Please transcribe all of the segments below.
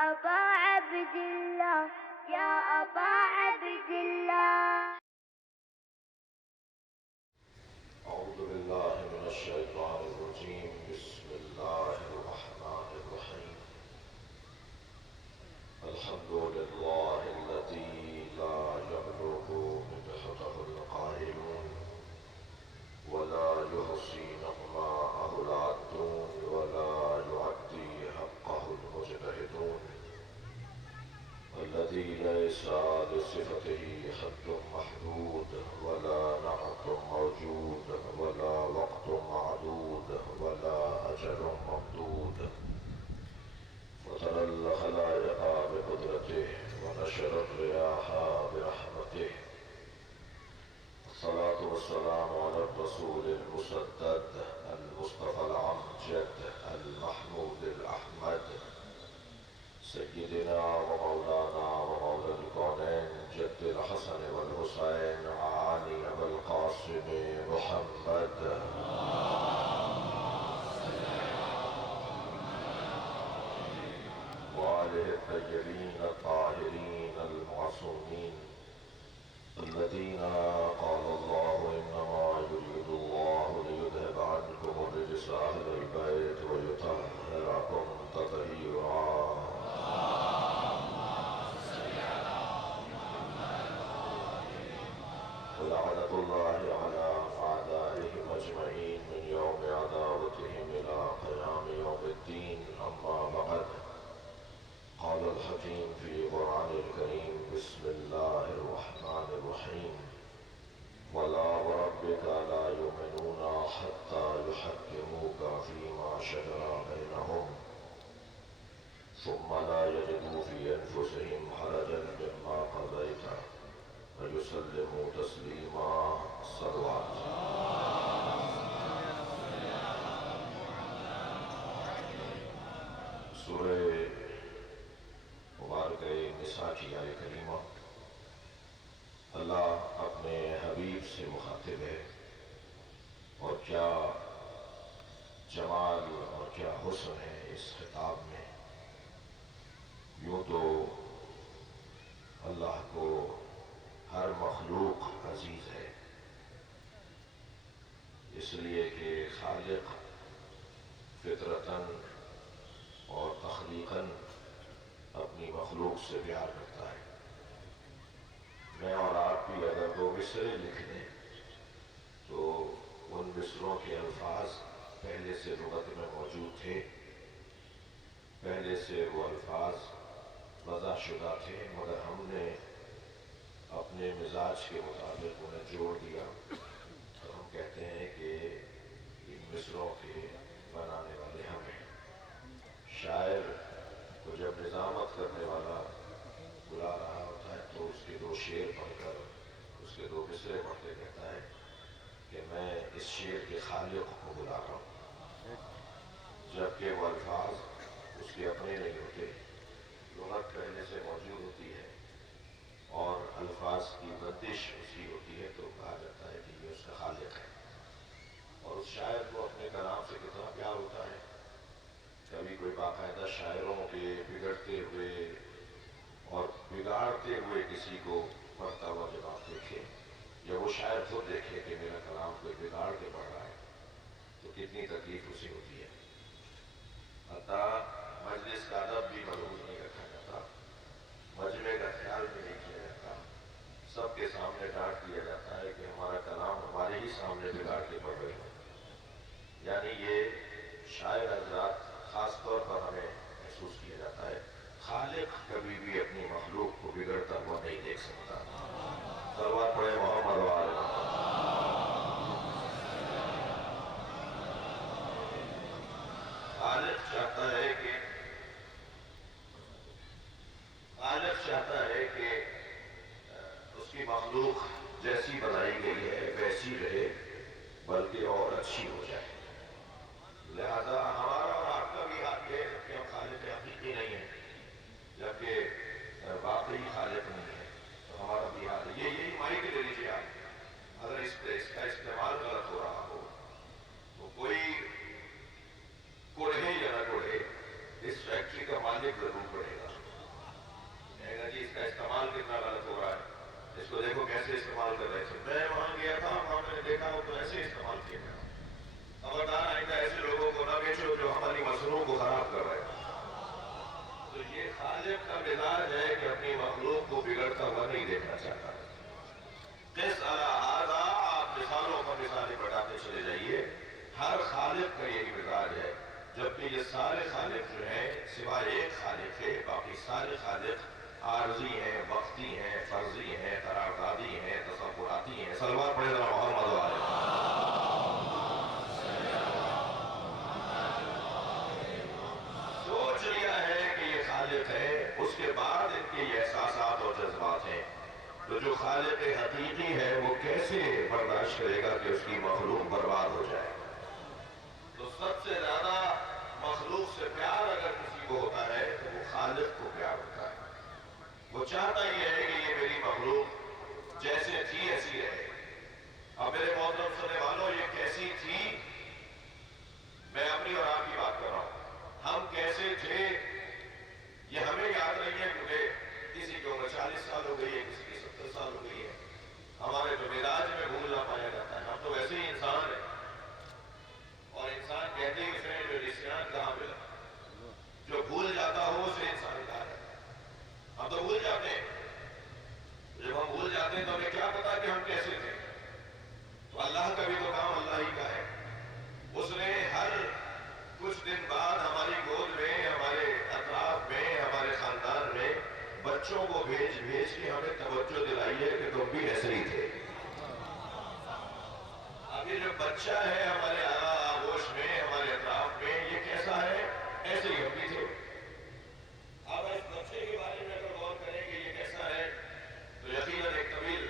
أبا عبد الله يا أبا عبد الله. أعوذ بالله من الشيطان الرجيم. بسم الله الرحمن الرحيم. الحمد لله الذي لا يبلغ مدحته القائلون ولا يحصي نعماءه العادون ولا يعدي حقه المجتهدون، الذي ليس لصفته حد محدود ولا نعت موجود ولا وقت معدود ولا أجل ممدود، فترى الخلائق بقدرته ونشر الرياح برحمته. الصلاة والسلام على الرسول المسدد المصطفى الأمجد المحمود الأحمد سيدنا ومولانا ومولى الكونين جد الحسن والحسين وعلي أبا القاسم محمد وآله الطيبين الطاهرين المعصومين الذين قال الله إنما يريد الله ليذهب عنكم الرجس أهل البيت ويطهركم تطهيرا. ولعنة الله على أعدائهم أجمعين من يوم عداوتهم إلى قيام يوم الدين. أما بعد، قال الحكيم في القرآن الكريم: بسم الله الرحمن الرحيم. ولا وربك لا يؤمنون حتى يحكموك فيما شجر بينهم ثم لا يجدوا في أنفسهم حرجا مما قضيت ويسلموا تسليما. الصلوات. سورہ مبارک نساء کی آیت کریمہ اللہ اپنے حبیب سے مخاطب ہے، اور کیا جمال اور کیا حسن ہے اس خطاب میں. یوں تو اللہ کو ہر مخلوق عزیز ہے، اس لیے کہ خالق فطرتاً اور تخلیقاً اپنی مخلوق سے پیار کرتا ہے. میں اور آپ بھی اگر دو مصرے لکھ دیں تو ان مصروں کے الفاظ پہلے سے لغت میں موجود تھے، پہلے سے وہ الفاظ وضع شدہ تھے، مگر ہم نے اپنے مزاج کے مطابق انہیں جوڑ دیا. تو ہم کہتے ہیں کہ ان مصروں کے بنانے والے ہم ہیں. شاعر کو جب نظامت کرنے والا بلا رہا ہوتا ہے تو اس کے دو شعر پڑھ کر اس کے دو مصرے پڑھ کے کہتا ہے کہ میں اس شعر کے خالق کو بلا رہا ہوں، جبکہ وہ الفاظ اس کے اپنے نہیں ہوتے. لغت پہلے سے موجود ہوتی ہے اور الفاظ کی بندش اس کی ہوتی ہے، تو کہا جاتا ہے کہ یہ اس کا خالق ہے. اور اس شاعر کو اپنے کلام سے کتنا پیار ہوتا ہے. کبھی کوئی باقاعدہ شاعروں کے بگڑتے ہوئے اور بگاڑتے ہوئے کسی کو پڑھتا ہوا جب آپ دیکھیں، یا وہ شاعر خود دیکھے کہ میرا کلام کوئی بگاڑ کے پڑھ رہا ہے، تو کتنی تکلیف اسے ہوتی ہے. حتیٰ مجلس کا ادب بھی ملحوظ نہیں رکھا جاتا، مجمع کا خیال بھی نہیں کیا جاتا. سب کے سامنے ڈانٹ دیا جاتا ہے کہ ہمارا کلام ہمارے ہی سامنے بگاڑ کے پڑھ رہے ہیں. یعنی یہ شاعر حضرات خاص طور پر ہمیں محسوس کیا جاتا ہے. خالق کبھی بھی اپنی مخلوق کو بگڑتا ہوا نہیں دیکھ سکتا. صلوات پڑھے محمد و آل محمد. خالق چاہتا ہے کہ اس کی مخلوق جیسی بنائی گئی ہے ویسی رہے، بلکہ اور اچھی ہو جائے. لہذا ہمارا اور آپ کا بھی حق ہے کہ ہم خالق حقیقی نہیں ہیں، جبکہ واقعی خالق نہیں ہے. تو ہمارا بھی حال ہے. یہی مائک لے لیجیے آپ. اگر اس کا استعمال غلط ہو رہا ہو تو کوئی کوڑھے یا نہ کوڑھے اس فیکٹری کا مالک ضرور پڑے گا. ہر خالق کا یہی مزاج ہے، جبکہ یہ سارے خالق جو ہیں سوائے ایک خالق ہے، باقی سارے خالق عارضی ہیں، وقتی ہیں، فرضی ہیں، قراردادی ہیں، تصوراتی ہیں۔ صلوات پڑھیں ذرا محمد وآلہ۔ سوچ لیا ہے کہ یہ خالق ہے، اس کے بعد ان کے یہ احساسات اور جذبات ہیں، تو جو خالق حقیقی ہے وہ کیسے برداشت کرے گا کہ اس کی مخلوق برباد ہو جائے؟ تو سب سے زیادہ مخلوق سے پیار اگر کسی کو ہوتا ہے تو وہ خالق کو پیار ہوتا ہے۔ وہ چاہتا یہ ہے کہ یہ میری مخلوق جیسے تھی ایسی رہے۔ اب میرے محترم سننے والوں، یہ کیسی تھی، میں اپنی اور آپ کی بات کر رہا ہوں۔ ہم کیسے تھے یہ ہمیں یاد نہیں ہے، کیونکہ کسی کی عمر 40 سال ہو گئی ہے، کسی کی 70 سال ہو گئی ہے۔ ہمارے تو مزاج میں بھول نہ پایا جاتا ہے، ہم تو ویسے ہی انسان ہیں، اور انسان کہتے ہی اسے جو نسیان کہاں ملا، جو بھول جاتا ہو اسے انسان کہا ہے۔ ہم تو بھول جاتے ہیں، جب ہم بھول جاتے ہیں تو ہمیں کیا پتا کہ ہم کیسے تھے؟ تو اللہ کا بھی تو کام اللہ ہی کا ہے۔ اس نے ہر کچھ دن بعد ہماری گود میں، ہمارے اطراف میں، ہمارے خاندان میں بچوں کو بھیج کے ہمیں توجہ دلائی ہے کہ تم بھی ایسے ہی تھے۔ اب یہ جو بچہ ہے ہمارے آغوش میں، ہمارے اطراف میں، یہ کیسا ہے؟ ایسے ہی ہم بھی تھے۔ اب اس بچے کے بارے میں اگر غور کریں کہ یہ کیسا ہے تو یقیناً ایک طویل،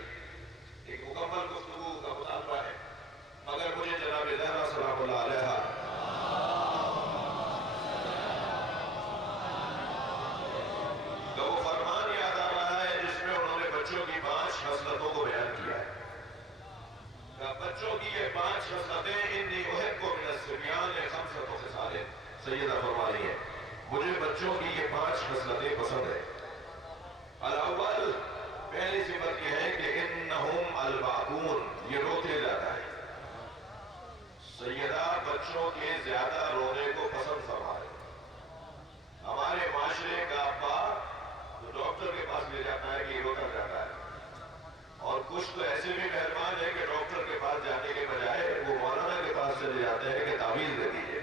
ایک مکمل گفتگو کا مطالبہ ہے، مگر مجھے جناب زہرا سلام اللہ علیہا کا وہ فرمان یاد آ رہا ہے جس میں انہوں نے بچوں کی 5 خصلتوں کو بیان کیا ہے۔ بچوں کی یہ 5 خصلتیں، انی احب من الصبیان خمسۃ خصال، سیدہ فرما رہی ہے مجھے بچوں کی یہ 5 خصلتیں پسند ہیں۔ الاول، پہلی صفت یہ ہے کہ انہم الباکون، یہ روتے جاتا ہے۔ سیدہ بچوں کے زیادہ رونے کو پسند فرما رہے۔ ہمارے معاشرے کا ابا تو ڈاکٹر کے پاس لے جاتا ہے کہ یہ روتا جاتا ہے، اور کچھ تو ایسے بھی مہربان ہے کہ ڈاکٹر کے پاس جانے کے بجائے وہ مولانا کے پاس چلے جاتے ہیں کہ تعویذ دے دیجیے،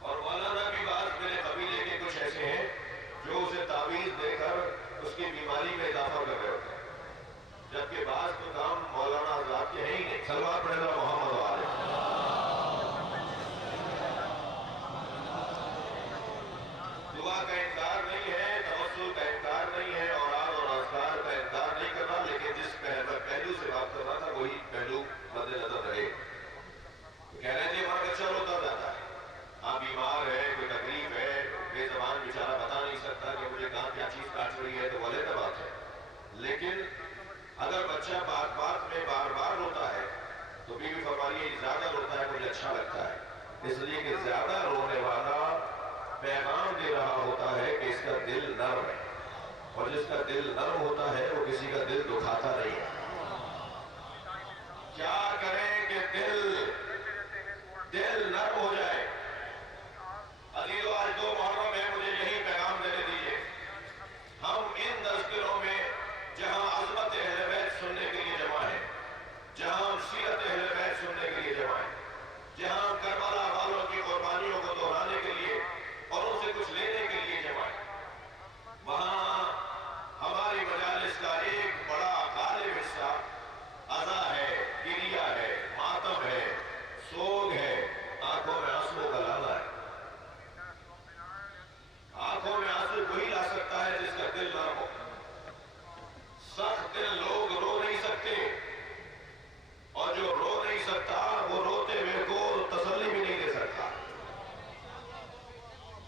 اور مولانا بھی بعض میرے قبیلے کے کچھ ایسے ہیں جو اسے تعویذ دے کر اس کی بیماری میں اضافہ کر رہے ہوتے ہیں، جبکہ بعض تو کام مولانا حضرات کے ہیں ہی نہیں۔ صلوات پڑھیں ذرا محمد وآلہ۔ دعا کا انکار نہیں ہے، توسل کا انکار نہیں ہے، اوراد اور اذکار کا انکار نہیں کرنا، لیکن جس پہلو سے بات کر رہا تھا وہی پہلو مد نظر رہے۔ کہہ رہے تھے ہمارا بچہ روتا جاتا ہے، ہاں بیمار ہے، کوئی تکلیف ہے، بے زبان بیچارہ بتا نہیں سکتا کہ مجھے کہاں کیا چیز کاٹ رہی ہے، تو غلط بات ہے، لیکن اگر بچہ بات بات میں بار بار روتا ہے تو بیوی فرما رہی ہے زیادہ روتا ہے مجھے اچھا لگتا ہے، اس لیے کہ زیادہ رونے والا پیغام دے رہا ہوتا ہے کہ اس کا دل نرم ہے، اور جس کا دل نرم ہوتا ہے وہ کسی کا دل دکھاتا نہیں ہے۔ کیا کریں کہ دل نرم ہو جائے؟ عزیزو، آج 2 محرم ہے، مجھے یہی پیغام دینے دیجیے۔ ہم ان 10 دنوں میں جہاں عظمت اہل بیت سننے کے لیے جمع ہیں، جہاں سیرت اہل بیت سننے کے لیے جمع ہیں، جہاں کربلا والوں کی قربانیوں کو دہرانے کے لیے اور ان سے کچھ لینے کے لیے جمع ہیں، وہاں ہماری مجالس کا ایک بڑا غالب حصہ عزا ہے، گریہ ہے، ماتم ہے، سوگ ہے، آنکھوں میں آنسو کا لانا ہے۔ آنکھوں میں آنسو وہی لا سکتا ہے جس کا دل نرم ہو۔ سخت دل لوگ رو نہیں سکتے، اور جو رو نہیں سکتا وہ روتے ہوئے کو تسلی بھی نہیں دے سکتا،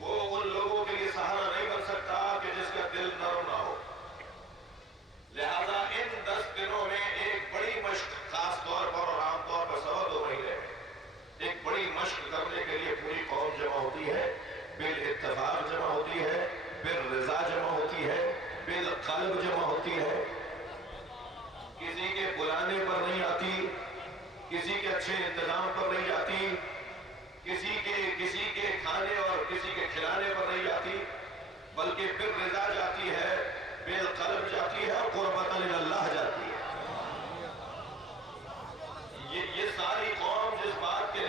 وہ ان لوگوں کے لیے سہارا نہیں بن سکتا کہ جس کا دل نرم نہ ہو۔ لہذا ان 10 دنوں میں ایک بڑی مشق، خاص طور پر اور عام طور پر 2.25 مہینے میں ایک بڑی مشق کرنے کے لیے پوری قوم جمع ہوتی ہے، بالاتفاق جمع ہوتی ہے، بالرضا جمع ہوتی ہے، بالقلب جمع ہوتی ہے، کسی کے بلانے پر نہیں آتی، کسی کے اچھے انتظام پر نہیں جاتی، کسی کے کھانے اور کسی کے کھلانے پر نہیں جاتی، بلکہ بالرضا جاتی ہے، بالقلب جاتی ہے، اور قربۃ اللہ جاتی ہے۔ یہ ساری قوم جس بات کے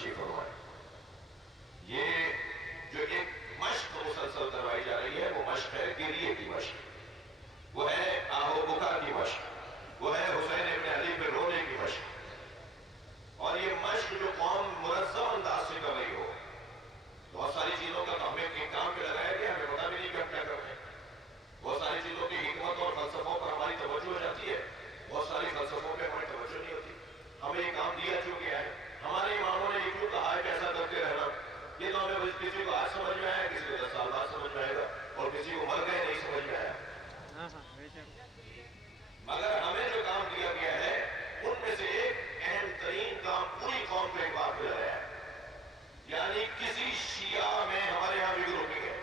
تشریف فرمائیں. یہ جو ایک مشق مسلسل کروائی جا رہی ہے وہ مشق ہے گریے کی مشق, وہ ہے آہو بکا کی مشق, وہ ہے حسین ابن علی پہ رونے کی مشق. اور یہ مشق جو قوم منظم انداز سے کر رہی ہو, بہت ساری چیزوں کا تو ہمیں ایک کام پہ لگایا گیا, ہمیں پتا بھی نہیں کہ ہم کیا کر رہے ہیں. بہت ساری چیزوں کی حکمت اور فلسفوں پر ہماری توجہ ہو جاتی ہے, بہت ساری فلسفوں پہ ہماری توجہ نہیں ہوتی. ہمیں یہ کام دیا جو گیا ہے, ہمارے اماموں نے یہ کیوں کہا ہے کہ ایسا کرتے رہنا, یہ تو ہمیں کسی کو آج سمجھ میں آیا, کسی کو 10 سال بعد سمجھ میں آئے گا, اور کسی کو مر گئے نہیں سمجھ میں آیا. مگر ہمیں جو کام دیا گیا ہے ان میں سے ایک اہم ترین کام پوری قوم پہ ایک بات دیا گیا ہے. یعنی کسی شیعہ میں, ہمارے یہاں بھی گروپنگ ہے,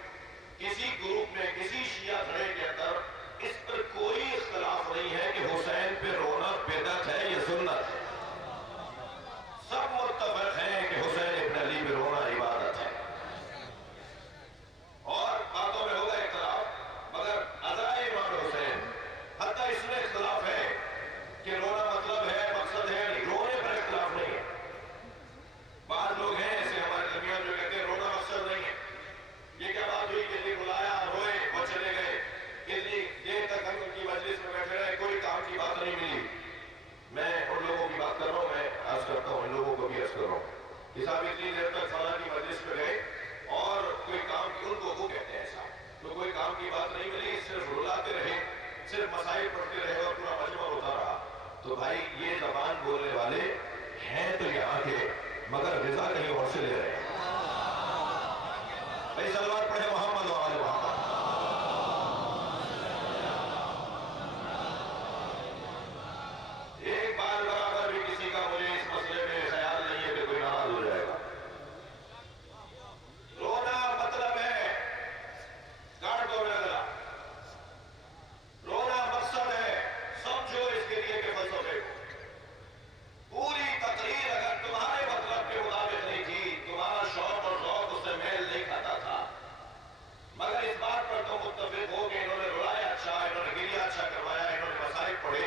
کسی گروپ میں کسی شیعہ دھڑے کے اندر اس پر کوئی اختلاف نہیں ہے کہ حسین پہ رونا بدعت ہے یا سنت ہے. سب متفق ہیں کہ حسین ابن علی پہ رونا عبادت ہے. اور باتوں میں ہوگا اختلاف, مگر ادائے امام حسین حتیٰ اس میں اختلاف ہے کہ رونا مطلب ہے, مقصد ہے, نہیں, رونے پر اختلاف نہیں ہے. بعض لوگ ہیں ایسے ہمارے درمیان جو کہتے ہیں رونا مقصد نہیں ہے. یہ کیا بات ہوئی کہ بلایا, روئے اور چلے گئے, اتنی دیر تک ہم ان کی مجلس میں بیٹھے رہے, کوئی کام کی بات نہیں ملی. میں ان لوگوں کی بات کر رہا ہوں, میں عرض کرتا ہوں, ان لوگوں کو بھی عرض کر رہا ہوں کہ صاحب اتنی دیر تک فلاں کی مجلس میں گئے اور کوئی کام کی, ان کو وہ کہتے ہیں ایسا, تو کوئی کام کی بات نہیں ملی, صرف رلاتے رہے, صرف مسائل پڑھتے رہے اور پورا مجمع ہوتا رہا. تو بھائی یہ زبان بولنے والے ہیں تو یہاں کے, مگر غذا کہیں اور سے لے رہے ہیں. بھائی سلوات پڑھے محمد و آل محمد. ایک بار برابر بھی کسی کا مجھے اس مسئلے میں خیال نہیں ہے کہ کوئی ناراض ہو جائے گا. رونا مطلب ہے کاٹ دو میرا گلا, رونا مقصد ہے, سمجھو اس کے لیے کہ فلسفے کو. پوری تقریر اگر تمہارے مطلب کے مطابق نہیں تھی, تمہارا شوق اور ذوق اس سے میل نہیں کھاتا تھا, مگر اس بات پر تم متفق ہو کہ انہوں نے رلایا اچھا, انہوں نے گریہ اچھا کروایا, انہوں نے مسائل پڑھے,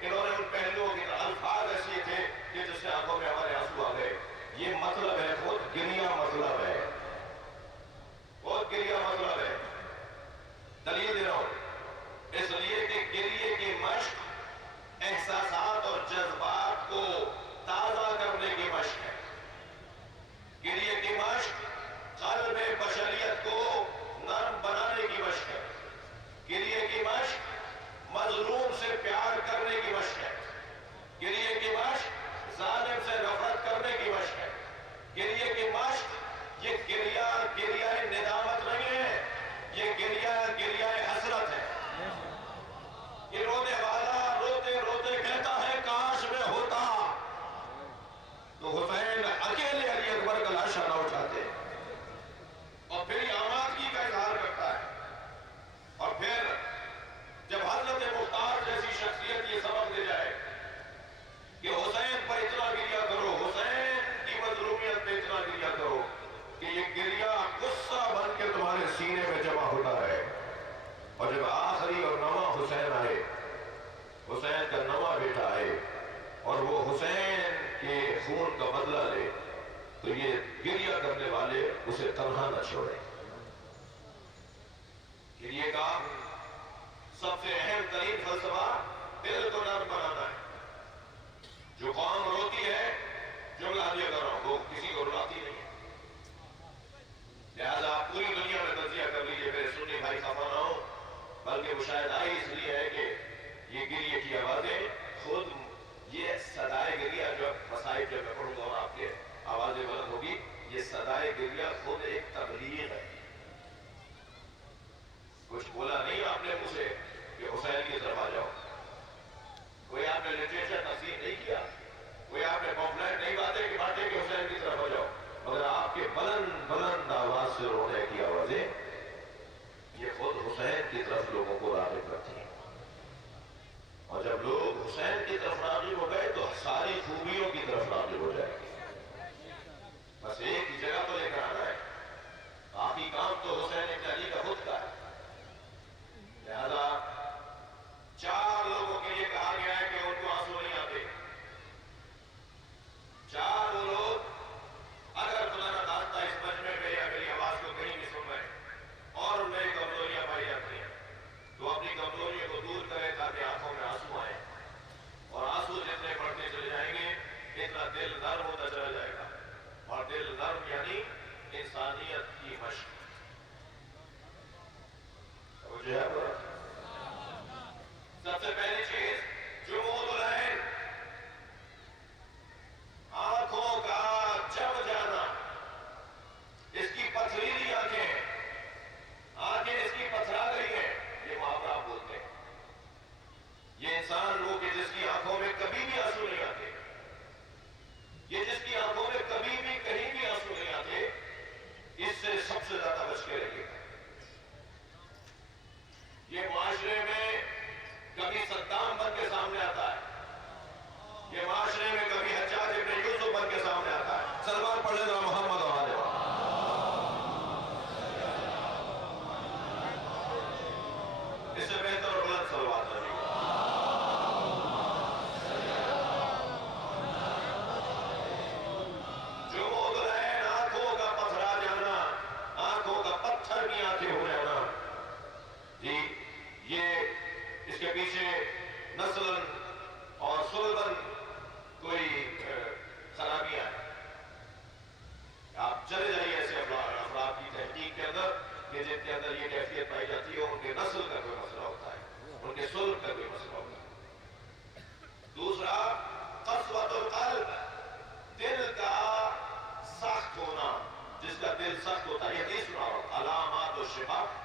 انہوں نے ان پہلوؤں کے الفاظ ایسے تھے کہ جس سے آنکھوں میں ہمارے آنسو آ گئے. یہ مطلب ہے, خود گریہ مطلب ہے, خود گریہ مطلب ہے. دلیل دے رہا ہوں, اس لیے کہ گریے کی مشق احساسات اور جذبات کو تازہ کرنے کی مشق ہے. گریے کی مشق قلب بشریت کو نرم بنانے کی مشق ہے. گریے کی مشق مظلوم سے پیار کرنے کی مشق ہے. گریے کی مشق ظالم سے نفرت کرنے کی مشق ہے. گریے کی مشق یہ گریہ ندامت نہیں ہے, یہ گریہ حسرت ہے. یہ رونے والا روتے روتے کہتا ہے کاش میں ہوتا تو حسین اکیلے علی اکبر کا لاشا نہ اٹھاتے, اور پھر یہ آمادگی کا اظہار کرتا ہے. اور پھر جب حضرت مختار جیسی شخصیت یہ سبق دے جائے کہ حسین پر اتنا گریہ کرو, حسین کی مظلومیت پہ اتنا گریہ کرو کہ یہ گریہ غصہ بن کے تمہارے سینے میں جمع ہوتا رہے, اور جب آخری اور نواں حسین آئے, حسین کا نواں بیٹا آئے اور وہ حسین کے خون کا بدلہ لے, تو یہ گریہ کرنے والے اسے تنہا نہ چھوڑیں. گریہ کا سب سے اہم ترین فلسفہ دل کو نرم بنانا ہے. جو قوم روتی ہے, جملہ دیا کر رہا ہوں, وہ کسی کو رلاتی نہیں ہے. لہذا آپ پوری دنیا میں تجزیہ کر لیجئے, میرے سنی بھائی خفا نہ ہو, بلکہ وہ شاید آئی اس لیے ہے کہ یہ گریہ کی آوازیں خود, یہ صدائے گریہ جو مسائل جب میں پڑھوں گا اور آپ کے آوازیں بلند ہوگی, یہ صدائے گریہ خود ایک تبلیغ ہے. کچھ بولا نہیں آپ نے مجھ سے کہ حسین کی طرف آ جاؤ, کوئی آپ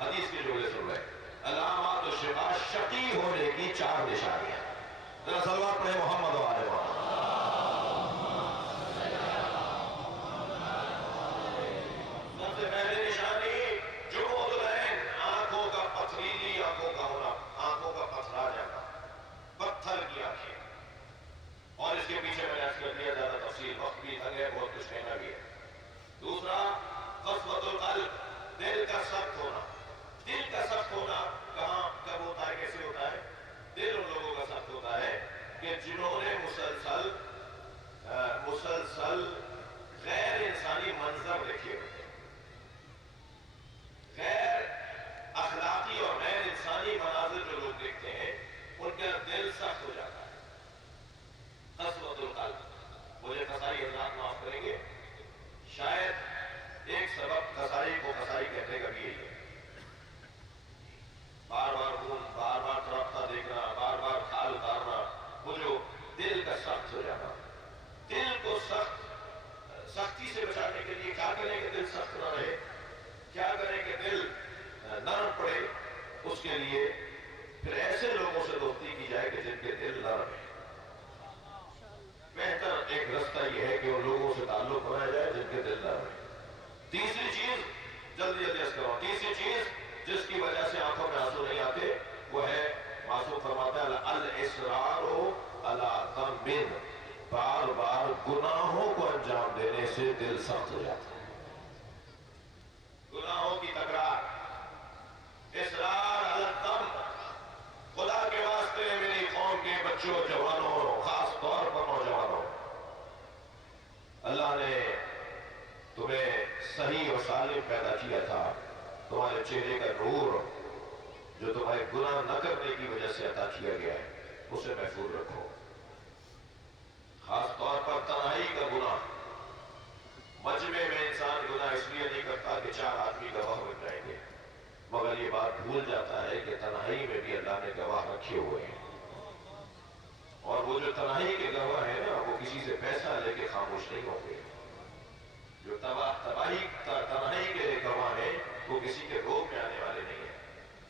حدیث کے جملے سن رہے ہیں، علامات الشقاء، شقی ہونے کی 4 نشانیاں. ذرا صلوات پڑھیں محمد و آل محمد. سب سے پہلے نشانی جمود العین، آنکھوں کا پتھریلی آنکھوں کا ہونا، آنکھوں کا پتھرا جانا، پتھر کی آنکھیں. اور اس کے پیچھے میں نے عرض کر دیا، زیادہ تفصیل وقت بھی تھک ہے، بہت کچھ کہنا بھی ہے. دوسرا قسوۃ القلب، دل کا سخت ہونا. دل کا سخت ہونا کہاں کب ہوتا ہے، کیسے ہوتا ہے؟ دل ان لوگوں کا سخت ہوتا ہے کہ جنہوں نے مسلسل غیر انسانی منظر دیکھے ہوتے ہیں، غیر اخلاقی اور غیر انسانی مناظر جو لوگ دیکھتے ہیں، ان کا دل سخت ہو جاتا ہے. قسوۃ القلب. مجھے قصائی حضرات معاف کریں گے، شاید ایک سبب قصائی کو قصائی کہنے کا بھی یہی ہے. بار بار خون، بار بار تڑپتا دیکھنا، بار بار کھال اتارنا، وہ جو دل کا سخت ہو جانا. دل کو سختی سے بچانے کے لیے کیا کریں کہ دل سخت نہ رہے، کیا کریں کہ دل نرم پڑے؟ اس کے لیے پھر ایسے لوگوں سے دوستی کی جائے کہ جن کے دل نرم ہیں. بہتر ایک رستہ یہ ہے کہ ان لوگوں سے تعلق بنایا جائے جن کے دل نرم ہیں. تیسری چیز، جلدی عرض کرو، تیسری چیز جس کی وجہ سے آنکھوں میں آنسو نہیں آتے، وہ ہے، معصوم فرماتا ہے، الاصرار علی ذنب، بار بار گناہوں کو انجام دینے سے دل سخت ہو جاتا ہے. گناہوں کی تکرار، اصرار علی الذنب. خدا کے واسطے میری قوم کے بچوں، جوانوں، خاص طور پر نوجوانوں، اللہ نے تمہیں صحیح اور سالم پیدا کیا تھا. تمہارے چہرے کا نور جو تمہیں گناہ نہ کرنے کی وجہ سے عطا کیا گیا ہے، اسے محفوظ رکھو. خاص طور پر تنہائی کا گناہ. مجمع میں انسان گناہ اس لیے نہیں کرتا کہ 4 آدمی گواہ بن جائیں گے، مگر یہ بات بھول جاتا ہے کہ تنہائی میں بھی اللہ نے گواہ رکھے ہوئے ہیں. اور وہ جو تنہائی کے گواہ ہیں نا، وہ کسی سے پیسہ لے کے خاموش نہیں ہوں گے. جو تنہائی کے گواہ ہیں، وہ کسی کے روپ میں آنے والے نہیں ہیں.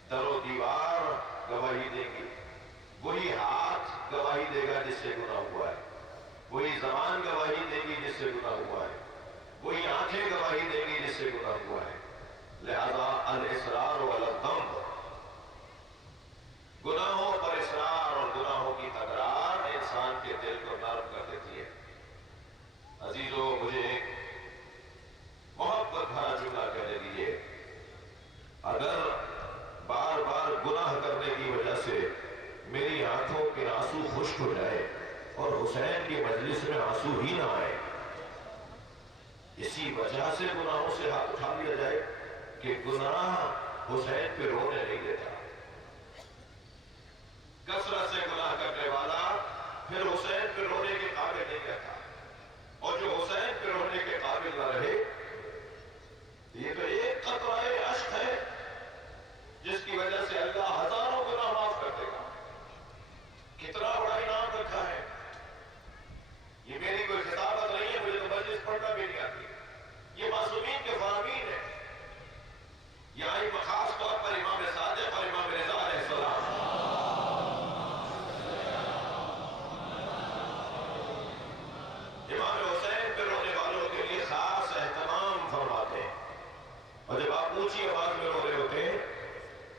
در و دیوار گواہی دیں گی، وہی ہاتھ گواہی دے گا جس سے گناہ ہوا ہے، وہی زبان گواہی دے گی جس سے گناہ ہوا ہے، وہی آنکھیں گواہی دیں گی جس سے گناہ ہوا ہے. لہذا الاصرار علی الذنب، گناہوں پر اصرار اور گناہوں کی تکرار انسان کے دل کو نرم کر دیتی ہے. عزیزو، مجھے ایک محبت بھرا جملہ کہنے دیجیے. اگر بار بار گناہ کرنے کی وجہ سے میری آنکھوں کے آنسو خشک ہو جائے اور حسین کی مجلس میں آنسو ہی نہ آئے، اسی وجہ سے گناہوں سے ہاتھ اٹھا لیا جائے کہ گناہ حسین پہ رونے نہیں دیتا. کثرت سے گناہ کرنے والا پھر حسین پہ رونے کے قابل نہیں رہتا، اور جو حسین پہ رونے کے قابل نہ رہے، یہ تو ایک قطرہ اشک ہے جس کی وجہ سے اللہ ہزاروں گناہ معاف کر دے گا. کتنا بڑا انعام رکھا ہے. یہ میری کوئی خطابت نہیں ہے، مجھے تو مجلس پڑھنا بھی نہیں آتی. یہ معصومین کے فرامین ہے. یہ خاص طور پر امام صادق اور امام رضا علیہ السلام، امام حسین پہ رونے والوں کے لیے خاص اہتمام فرماتے ہیں. اور جب آپ اونچی آواز میں رو رہے ہوتے ہیں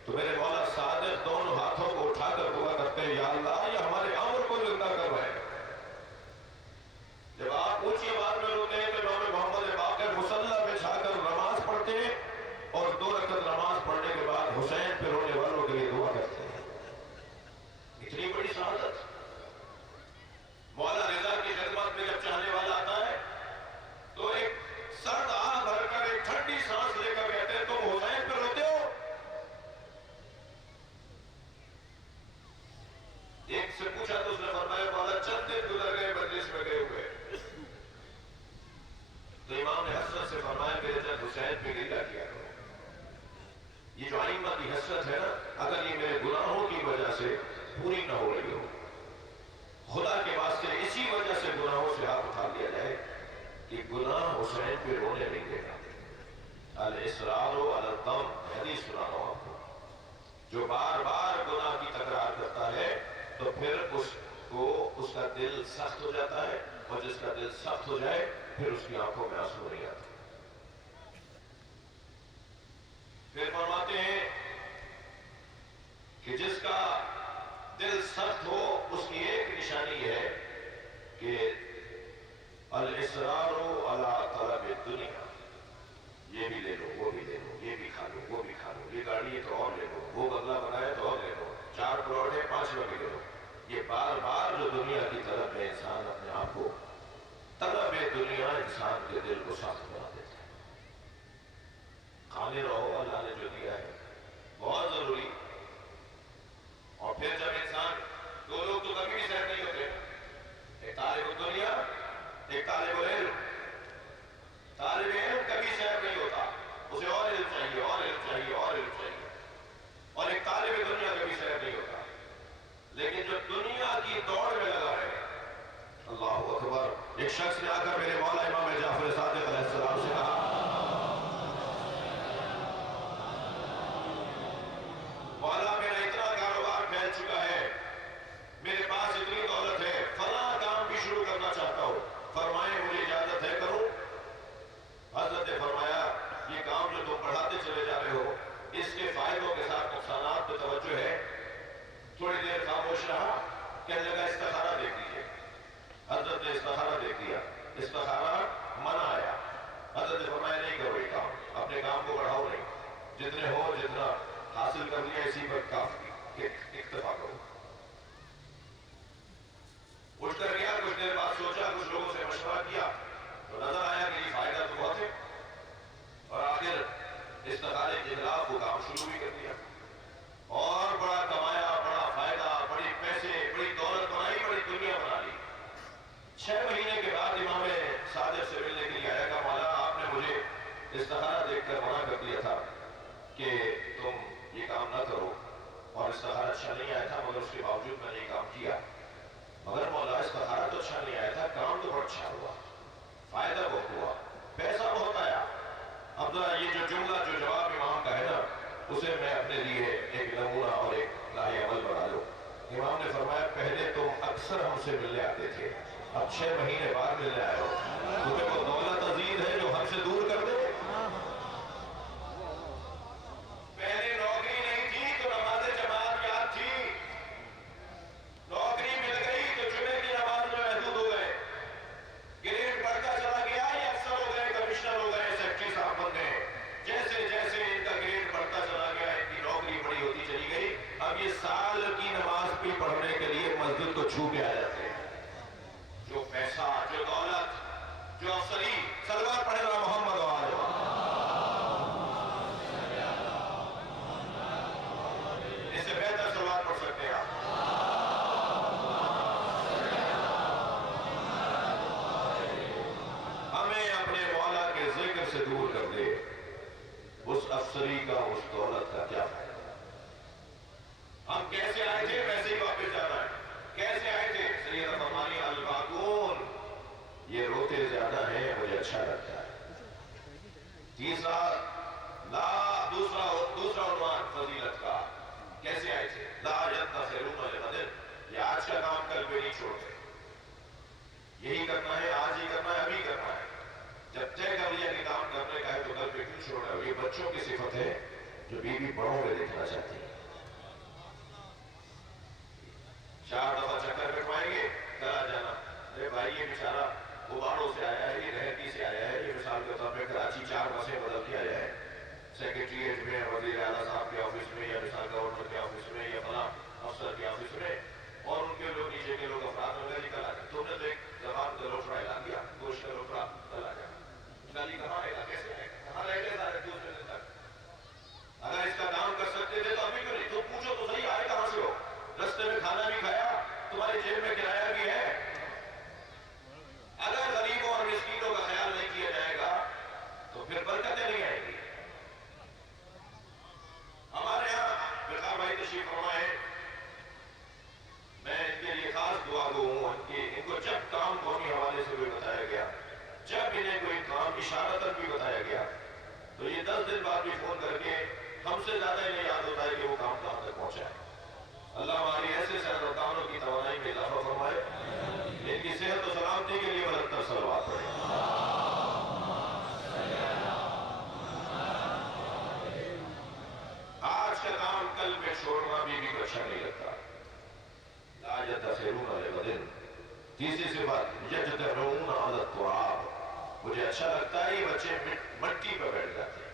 تو میرے مولا صادق دونوں ہاتھوں کو اٹھا کر دعا کرتے ہیں، یا اللہ، یہ ہمارے امر کو زندہ کر رہے ہیں. جب آپ اونچی آواز میں روتے ہیں تو امام محمد باقر مصلی پہ چھا کر نماز پڑھتے ہیں اور 2 رکعت نماز پڑھنے کے بعد حسین پہ رونے والوں کے لیے دعا کرتے ہیں. اتنی بڑی سعادت. مولا رضا کی خدمت میں جب چاہنے والا آتا ہے تو ایک سرد آہ بھر کر ایک ٹھنڈی سانس لے کر کہتے ہیں، تم حسین پہ روتے ہو؟ ایک سے پوچھا تو اس نے فرمایا، مولا چند دن گزر گئے مجلس میں گئے ہوئے. تو امام نے حسرت سے فرمایا، میرے جب حسین پہ گریہ کیا کرو. یہ جو ائمہ کی حسرت ہے نا، اگر یہ میرے گناہوں کی وجہ سے پوری نہ ہو رہی ہو، خدا کے واسطے اسی وجہ سے گناہوں سے ہاتھ اٹھا لیا جائے کہ گناہ حسین پہ رونے نہیں دیتا. الاصرار علی الذنب، حدیث سنا رہا ہوں. جو بار بار گناہ کی تکرار کرتا ہے تو پھر اس کا دل سخت ہو جاتا ہے، اور جس کا دل سخت ہو جائے پھر اس کی آنکھوں میں آنسو نہیں آتے۔ پھر فرماتے ہیں کہ جس کا دل سخت ہو اس کی ایک نشانی ہے کہ الاصرار علی طلب الدنیا، یہ بھی لے لو، وہ بھی لے لو، یہ بھی کھا لو، وہ بھی کھا لو، یہ گاڑی ہے تو اور لے لو، وہ بنگلہ بنایا تو اور لے لو، 4 کروڑ ہے 5 بھی لے لو۔ یہ بار بار جو دنیا کی طلب میں انسان اپنے آپ کو، طلب دنیا انسان کے دل کو سخت بنا دیتا ہے۔ کھانے رہو، اللہ نے جو دیا ہے بہت ضروری۔ اور پھر جب انسان، 2 لوگ تو کبھی بھی سیر نہیں ہوتے، ایک طالب الدنیا، ایک طالب العلم۔ طالب علم کبھی سیر نہیں ہوتا، اسے اور علم چاہیے، اور علم چاہیے، اور علم چاہیے۔ اور ایک طالب دنیا کبھی سیر نہیں ہوتا، لیکن جو دنیا کی دوڑ میں لگا ہے، اللہ اکبر۔ ایک شخص نے آ کر میرے مولا امام جعفر صادق علیہ السلام سے کہا، مولا میرا اتنا کاروبار پھیل چکا ہے، میرے پاس اتنی دولت ہے، فلاں کام بھی شروع کرنا چاہتا ہوں، فرمائیں مجھے اجازت ہے کروں؟ حضرت نے فرمایا یہ کام جو تم بڑھاتے چلے جا رہے ہو، اس کے فائدوں کے ساتھ نقصانات پہ توجہ ہے۔ تھوڑی دیر خاموش رہا، کہنے لگا استخارہ دیکھ لیجیے۔ حضرت نے استخارہ دیکھ لیا، استخارہ منع آیا۔ حضرت نے فرمایا نہیں کرو یہ کام، اپنے کام کو بڑھاؤ نہیں، جتنے ہو جتنا حاصل کر لیا اسی پر کافی، اکتفا کرو۔ اٹھ کر گیا، کچھ دیر بعد سوچا، کچھ لوگوں سے مشورہ کیا تو نظر آیا کہ یہ فائدہ تو بہت ہے، اور آخر استخارے کے خلاف وہ کام شروع بھی کر دیا، اور بڑا کمایا، بڑا فائدہ، بڑی پیسے، بڑی دولت بنائی، بڑی دنیا بنا لی۔ 6 مہینے کے بعد امام صادق سے ملنے کے لیے آیا کہ مولا آپ نے مجھے استخارہ دیکھ کر منع کر دیا تھا کہ تم یہ کام نہ کرو، اور استخارہ اچھا نہیں آیا تھا، مگر اس کے باوجود میں نے یہ کام کیا۔ مگر مولا استخارہ تو اچھا نہیں آیا تھا، کام تو بہت اچھا ہوا، فائدہ بہت ہوا، پیسہ بہت آیا۔ اب ذرا یہ جو جملہ، جو جواب امام کا ہے نا، اسے میں اپنے لیے ایک نمونہ اور ایک راہ عمل بنا لوں۔ امام نے فرمایا پہلے تم اکثر ہم سے ملنے آتے تھے، اب 6 مہینے بعد ملنے آئے ہو، تمہیں وہ دولت عزیز ہے جو ہم سے دور کر دے؟ پہلے نوکری نہیں تھی تو نماز جماعت یاد تھی، نوکری مل گئی تو جمعے کی نماز میں محدود ہو گئے، گریڈ بڑھتا چلا گیا، یہ افسر ہو گئے، کمشنر ہو گئے، سیکٹری صاحب بن گئے۔ جیسے جیسے ان کا گریڈ بڑھتا چلا گیا، ان کی نوکری بڑی ہوتی چلی گئی، اب یہ سال کی نماز بھی پڑھنے کے لیے مسجد کو چھو کے آ جاتے ہیں۔ جو پیسہ، جو دولت، جو افسری، سلوات پڑھے گا محمد وآلہ، اس سے بہتر سلوات پڑھ سکتے ہیں آپ۔ ہمیں اپنے مولا کے ذکر سے دور کر دے، اس افسری کا، اس دولت کا کیا فائدہ؟ ہم کیسے آئے تھے ویسے ہی واپس جانا ہے۔ کیسے آئے تھے؟ سیدہ فرمانی الباقون، یہ روتے زیادہ ہیں، مجھے اچھا لگتا ہے۔ دوسرا عنوان فضیلت کا، کیسے آئے تھے؟ لا يدخرون لغد، یہ آج کا کام کل پہ نہیں چھوڑتے، یہی کرنا ہے، آج ہی کرنا ہے، ابھی کرنا ہے۔ جب طے کر لیا کہ کام کرنے کا ہے تو کل پہ کیوں چھوڑنا ہے؟ یہ بچوں کی صفت ہے جو بیوی بڑوں میں دیکھنا چاہتی ہے۔ 4 دفعہ چکر کٹوائیں گے، چلا جانا، ارے بھائی یہ بیچارہ غباروں سے آیا ہے، یہ رہتی سے آیا ہے، یہ مثال کے طور پہ کراچی 4 بسیں بدل کے آیا ہے، سیکریٹریٹ میں، وزیر اعلیٰ صاحب کے آفس میں، یا مثال گورنر کے آفس میں، یا فلاں افسر کے آفس میں، اور ان کے لوگ نیچے کے لوگ افراد ہو گئے، نکل آ جائے۔ تم نے تو ایک زبان کا لوفڑا اعلان کیا، گوشت کا لوفڑا، کل آ جائے، گالی کہاں آئے گا، کیسے آئے گا، کہاں رہ گئے سارے دوسرے دن تک؟ اگر اس کا کام کر سکتے تھے تو ابھی کیوں نہیں؟ تو پوچھو تو صحیح آئے کہاں سے ہو؟ رستے میں کھانا بھی کھایا، تمہاری جیب میں کرایہ بھی ہے۔ اگر غریبوں اور مسکینوں کا خیال نہیں کیا جائے گا تو پھر برکتیں نہیں آئیں گی۔ ہمارے یہاں وقار بھائی تشریف فرما ہے، میں ان کے لیے خاص دعا گو ہوں۔ ان کو جب کام قومی حوالے سے بھی بتایا گیا، جب انہیں کوئی کام اشارتاً بھی بتایا گیا، تو یہ 10 دن بعد بھی فون کر کے ہم سے زیادہ انہیں یاد ہوتا ہے کہ وہ کام کہاں تک پہنچا ہے۔ اللہ ہماری ایسے صحت و تعاون کی توانائی میں اضافہ فرمائے، ان کی صحت و سلامتی کے لیے مرتب صلوات پڑھیں۔ آج کا کام کل پہ چھوڑنا بیوی کو اچھا نہیں لگتا۔ لا يدخرون لغد، تیسری صفت یجتمعون علی التراب، مجھے اچھا لگتا ہے یہ بچے مٹی پہ بیٹھ جاتے ہیں،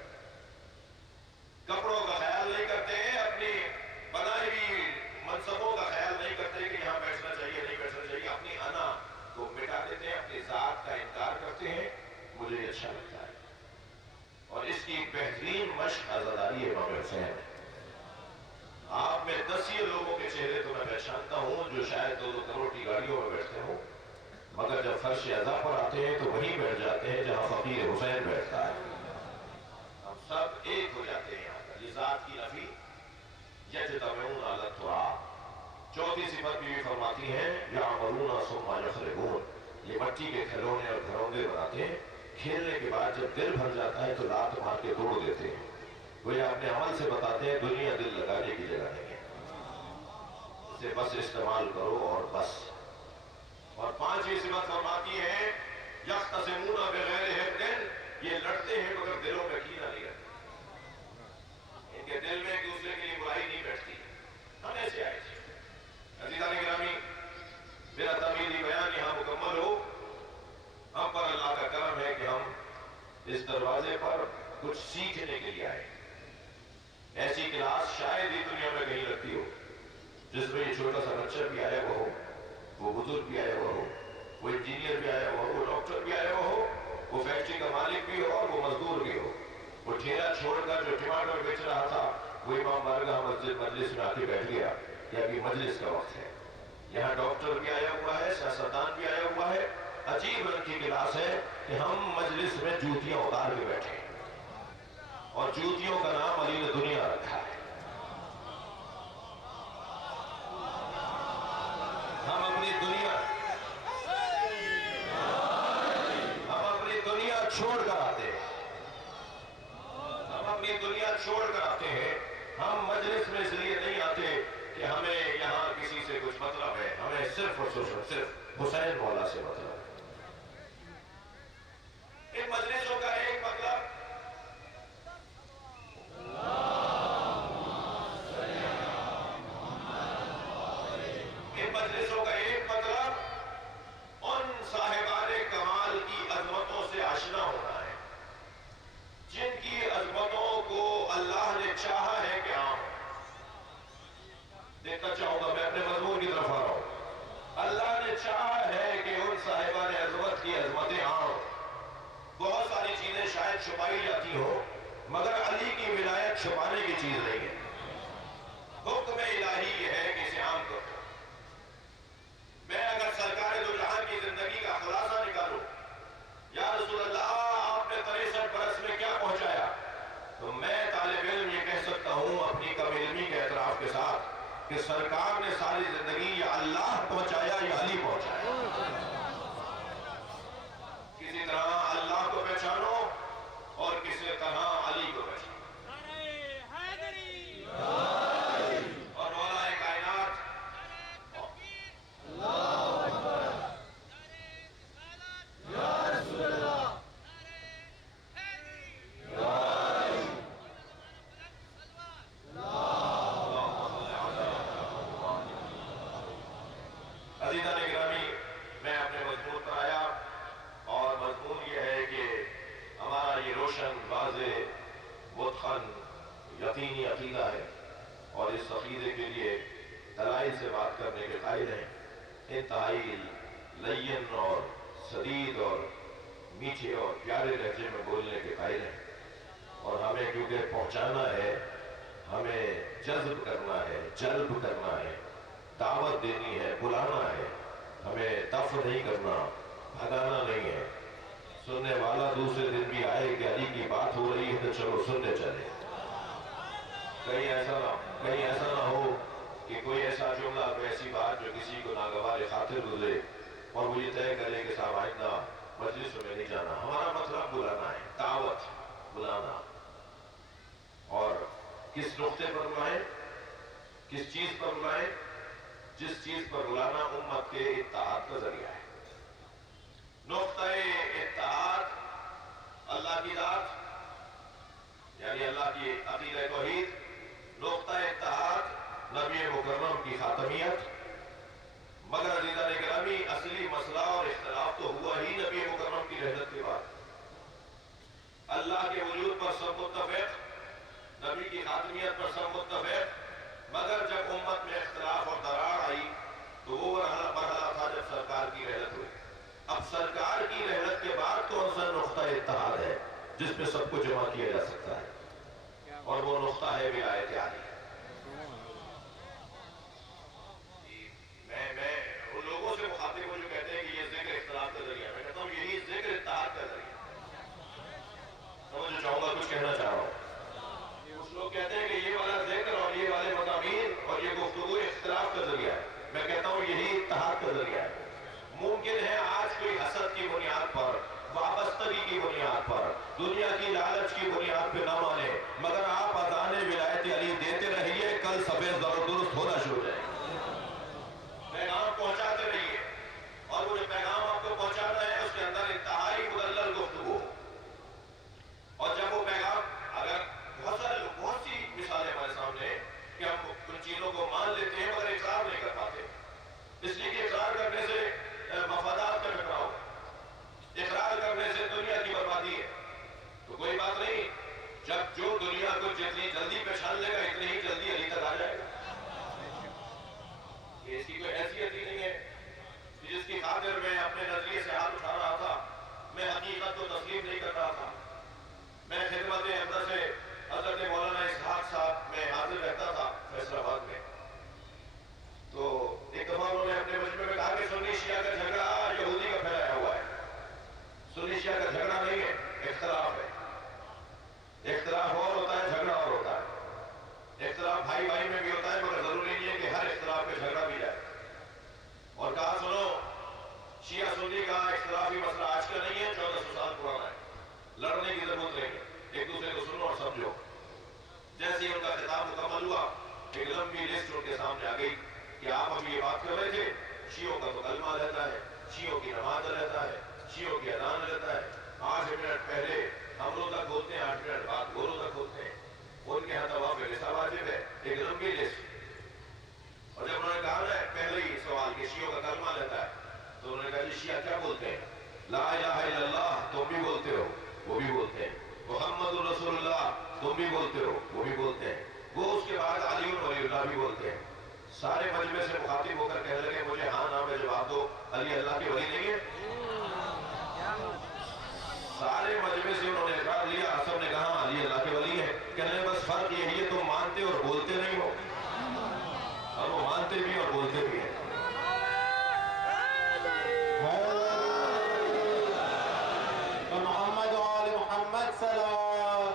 کپڑوں کا خیال نہیں کرتے ہیں، اپنی بنائی ہوئی منصبوں کا خیال نہیں کرتے کہ یہاں بیٹھنا چاہیے نہیں بیٹھنا چاہیے، اپنی انا کو مٹا دیتے ہیں، اپنی ذات کا انکار کرتے ہیں، مجھے یہ اچھا لگتا ہے۔ اور اس کی بہترین مشق عزاداری امام حسین ہے۔ آپ میں 10 لوگوں کے چہرے تو میں پہچانتا ہوں جو شاید 2 کروڑ کی گاڑیوں میں بیٹھتے ہوں، مگر جب فرش عزا پر آتے ہیں تو وہیں بیٹھ جاتے ہیں جہاں فقیر حسین بیٹھتا ہے۔ ہم سب ایک ہو جاتے ہیں یہاں پر، یہ ذات کی نفی یجتمعون علی التراب۔ چوتھی صفت بھی فرماتی ہیں یعملون ثم یخربون، یہ مٹی کے کھلونے اور گھروندے بناتے ہیں، کھیلنے کے بعد جب دل بھر جاتا ہے تو لات مار کے توڑ دیتے ہیں۔ وہ اپنے عمل سے بتاتے ہیں دنیا دل لگانے کی جگہ نہیں ہے، اسے بس استعمال کرو اور بس۔ اور 5ویں صفت فرماتی ہے یختصمون بغیر حق، یہ لڑتے ہیں مگر دلوں میں کینہ نہیں رکھتے، ان کے دل میں ایک دوسرے کے لیے برائی نہیں بیٹھتی۔ ہم ایسے آئے تھے۔ عزیزان گرامی، میرا تمہیدی بیان یہاں مکمل ہو۔ ہم پر اللہ کا کرم ہے کہ ہم اس دروازے پر کچھ سیکھنے کے لیے آئے۔ ایسی کلاس شاید ہی دنیا میں کہیں لگتی ہو جس میں یہ چھوٹا سا بچہ بھی آیا ہوا ہو، وہ بزرگ بھی آیا ہوا ہو، وہ انجینئر بھی آیا ہوا ہو، وہ ڈاکٹر بھی آیا ہوا ہو، وہ فیکٹری کا مالک بھی ہو اور وہ مزدور بھی ہو، وہ ٹھیلا چھوڑ کر جو ٹماٹر بیچ رہا تھا وہ امام بارگاہ مسجد مجلس میں آ کے بیٹھ گیا کہ ابھی مجلس کا وقت ہے۔ یہاں ڈاکٹر بھی آیا ہوا ہے، سیاستدان بھی آیا ہوا ہے۔ عجیب رنگ کی کلاس ہے کہ ہم مجلس میں جوتیاں اتار کے بیٹھے ہیں اور جوتیوں کا نام علی نے دنیا رکھا ہے۔ ہم اپنی دنیا چھوڑ کر آتے ہیں، ہم اپنی دنیا چھوڑ کر آتے ہیں۔ ہم مجلس میں اس لیے نہیں آتے کہ ہمیں یہاں کسی سے کچھ مطلب ہے، ہمیں صرف اور صرف حسین مولا سے مطلب ہے۔ ان مجلسوں کا ایک مطلب ان صاحبان کمال کی عظمتوں سے آشنا ہونا ہے جن کی عظمتوں کو اللہ نے چاہا ہے کہ آؤں۔ دیکھنا چاہوں گا، میں اپنے مضمون کی طرف آ رہا ہوں۔ اللہ نے چاہا ہے کہ ان صاحبان عظمت کی عظمتیں آؤں۔ بہت ساری چیزیں شاید چھپائی جاتی ہوں مگر علی کی ولایت چھپانے کی چیز نہیں ہے۔ حکم الہی یہ ہے کہ اسے عام کرو۔ میں اگر سرکار دو جہاں کی زندگی کا خلاصہ نکالوں، یا رسول اللہ آپ نے 63 برس میں کیا پہنچایا، تو میں طالب علم یہ کہہ سکتا ہوں اپنی کم علمی کے اعتراف کے ساتھ کہ سرکار نے ساری زندگی یا اللہ پہنچایا یا علی پہنچایا۔ کسی طرح اللہ کو پہچانو اور کسی طرح علی کو پہچانو۔ اور مولا کائنات عزیزان گرامی، میں اپنے مضمون پر آیا اور مضمون یہ ہے کہ ہمارا یہ روشن واضح متقن یقینی عقیدہ ہے اور اس عقیدے کے لیے دلائل سے بات کرنے کے قائل ہیں، انتہائی لین اور سدید اور میٹھے اور پیارے لہجے میں بولنے کے قائل ہیں، اور ہمیں کیونکہ پہنچانا ہے، ہمیں جذب کرنا ہے، جلب کرنا ہے، دعوت دینی ہے، بلانا ہے، ہمیں دف نہیں کرنا، بھگانا نہیں ہے۔ سننے والا دوسرے دن بھی آئے کہ علی کی بات ہو رہی ہے تو چلو سننے چلے۔ کہیں ایسا نہ ہو کہ کوئی ایسا جملہ، کوئی ایسی بات جو کسی کو ناگوار خاطر گزرے اور وہ یہ طے کرے کہ صاحب آئندہ مجلسوں میں نہیں جانا۔ ہمارا مطلب بلانا ہے، دعوت بلانا، اور کس نقطے پر بلائیں؟ کس چیز پر بلائیں؟ جس چیز پر بلانا امت کے اتحاد کا ذریعہ ہے۔ نقطہ اتحاد اللہ کی ذات یعنی اللہ کی عقیدہ توحید، نقطہ اتحاد نبی مکرم کی خاتمیت۔ مگر عزیزان گرامی، اصلی مسئلہ اور اختلاف تو ہوا ہی نبی مکرم کی رحلت کے بعد۔ اللہ کے وجود پر سب متفق، نبی کی خاتمیت پر سب متفق، مگر جب امت میں اختلاف اور دراڑ آئی تو وہ مرحلہ تھا جب سرکار کی رحلت ہوئی۔ اب سرکار کی رحلت کے بعد کون سا نقطہ اتحاد ہے جس پہ سب کو جمع کیا جا سکتا ہے؟ اور وہ نقطہ ہے ولایت عالیہ۔ میں ان لوگوں سے مخاطب ہوں جو کہتے ہیں کہ یہ ذکر اختلاف کا ذریعہ، میں کہتا ہوں یہی ذکر اتحاد کا ذریعہ۔ سمجھنا چاہوں گا، کچھ کہنا چاہ رہا ہوں۔ کچھ لوگ کہتے ہیں کہ یہ والا ذکر اور یہ والے مضامین اور یہ گفتگو اختلاف کا ذریعہ ہے، میں کہتا ہوں یہی اتحاد کا ذریعہ ہے۔ ممکن ہے آج کوئی حسد کی بنیاد پر، وابستگی کی بنیاد پر، دنیا کی لالچ کی بنیاد پہ نہ مانے، مگر آپ اذان ولایت علی دیتے رہیے، کل سفید زر درست ہونا شروع ہو جائے گا۔ پیغام پہنچاتے رہیے، اور وہ جو پیغام آپ کو پہنچانا ہے اس کے اندر انتہائی مدلل گفتگو، اور جب وہ پیغام اگر بہت سی مثالیں ہمارے سامنے کہ ہم ان چیزوں کو مان لیتے ہیں مگر اقرار نہیں کر پاتے، اس لیے کہ اقرار کرنے سے مفادات کا ٹکراؤ، اقرار کرنے سے دنیا کی بربادی ہے۔ تو کوئی بات نہیں، جب جو دنیا کو جتنی جلدی پہچان لے گا اتنی ہی جلدی علی تک آ جائے گا۔ اس کی کوئی حیثیت ہی نہیں ہے کہ جس کی خاطر میں اپنے نظریے سے ہاتھ اٹھا رہا تھا، میں حقیقت کو تسلیم نہیں کر رہا تھا۔ میں خدمت اندر سے حضرت مولانا اسحاق صاحب میں حاضر رہتا تھا فیصل آباد میں، تو ایک دفعہ انہوں نے اپنے مجمع میں کہا کہ سنی شیعہ کا جھگڑا یہودی کا پھیلایا ہوا ہے۔ سنی شیعہ کا جھگڑا نہیں ہے، اختلاف ہے۔ اختلاف اور ہوتا ہے، جھگڑا اور ہوتا ہے۔ اختلاف بھائی بھائی میں بھی ہوتا ہے، مگر ضروری نہیں ہے کہ ہر اختلاف پہ جھگڑا بھی جائے۔ اور کہا سنو، شیعہ سنی کا اختلافی مسئلہ آج کا نہیں ہے، 1400 سال پرانا ہے، لڑنے کی ضرورت نہیں ہے، ایک دوسرے کو سنو اور سمجھو۔ جیسے ہی ان کا خطاب مکمل ہوا، ایک لمبی لسٹ ان کے سامنے آ گئی کہ آپ ابھی یہ بات کر رہے تھے، شیعوں کا تو کلمہ رہتا ہے، شیعوں کی نماز رہتا ہے، شیعوں کی اذان رہتا ہے، 8 منٹ پہلے ہم روزہ کھولتے ہیں، 8 منٹ بعد وہ روزہ کھولتے ہیں، ان کے یہاں طواف رسا واجب ہے، ایک لمبی لسٹ۔ اور جب انہوں نے کہا نا پہلے ہی سوال کہ شیعوں کا کلمہ رہتا ہے، تو انہوں نے کہا جی شیعہ کیا بولتے ہیں؟ لا الہ الا اللہ تم بھی بولتے ہو، وہ بھی بولتے ہیں، محمد الرسول اللہ تم بھی بولتے ہو، وہ بھی بولتے ہیں، وہ اس کے بعد علی ولی اللہ بھی بولتے ہیں۔ سارے مجمع سے مخاطب ہو کر کہنے لگے مجھے ہاں نام میں جواب دو، علی اللہ کے ولی نہیں ہے؟ سارے مجمع سے انہوں نے اقرار لیا، سب نے کہا علی اللہ کے ولی ہے۔ کہنے بس فرق یہی ہے تم مانتے اور بولتے نہیں ہو، اور وہ مانتے بھی اور بولتے بھی ہیں۔ محمد وآل محمد سلام۔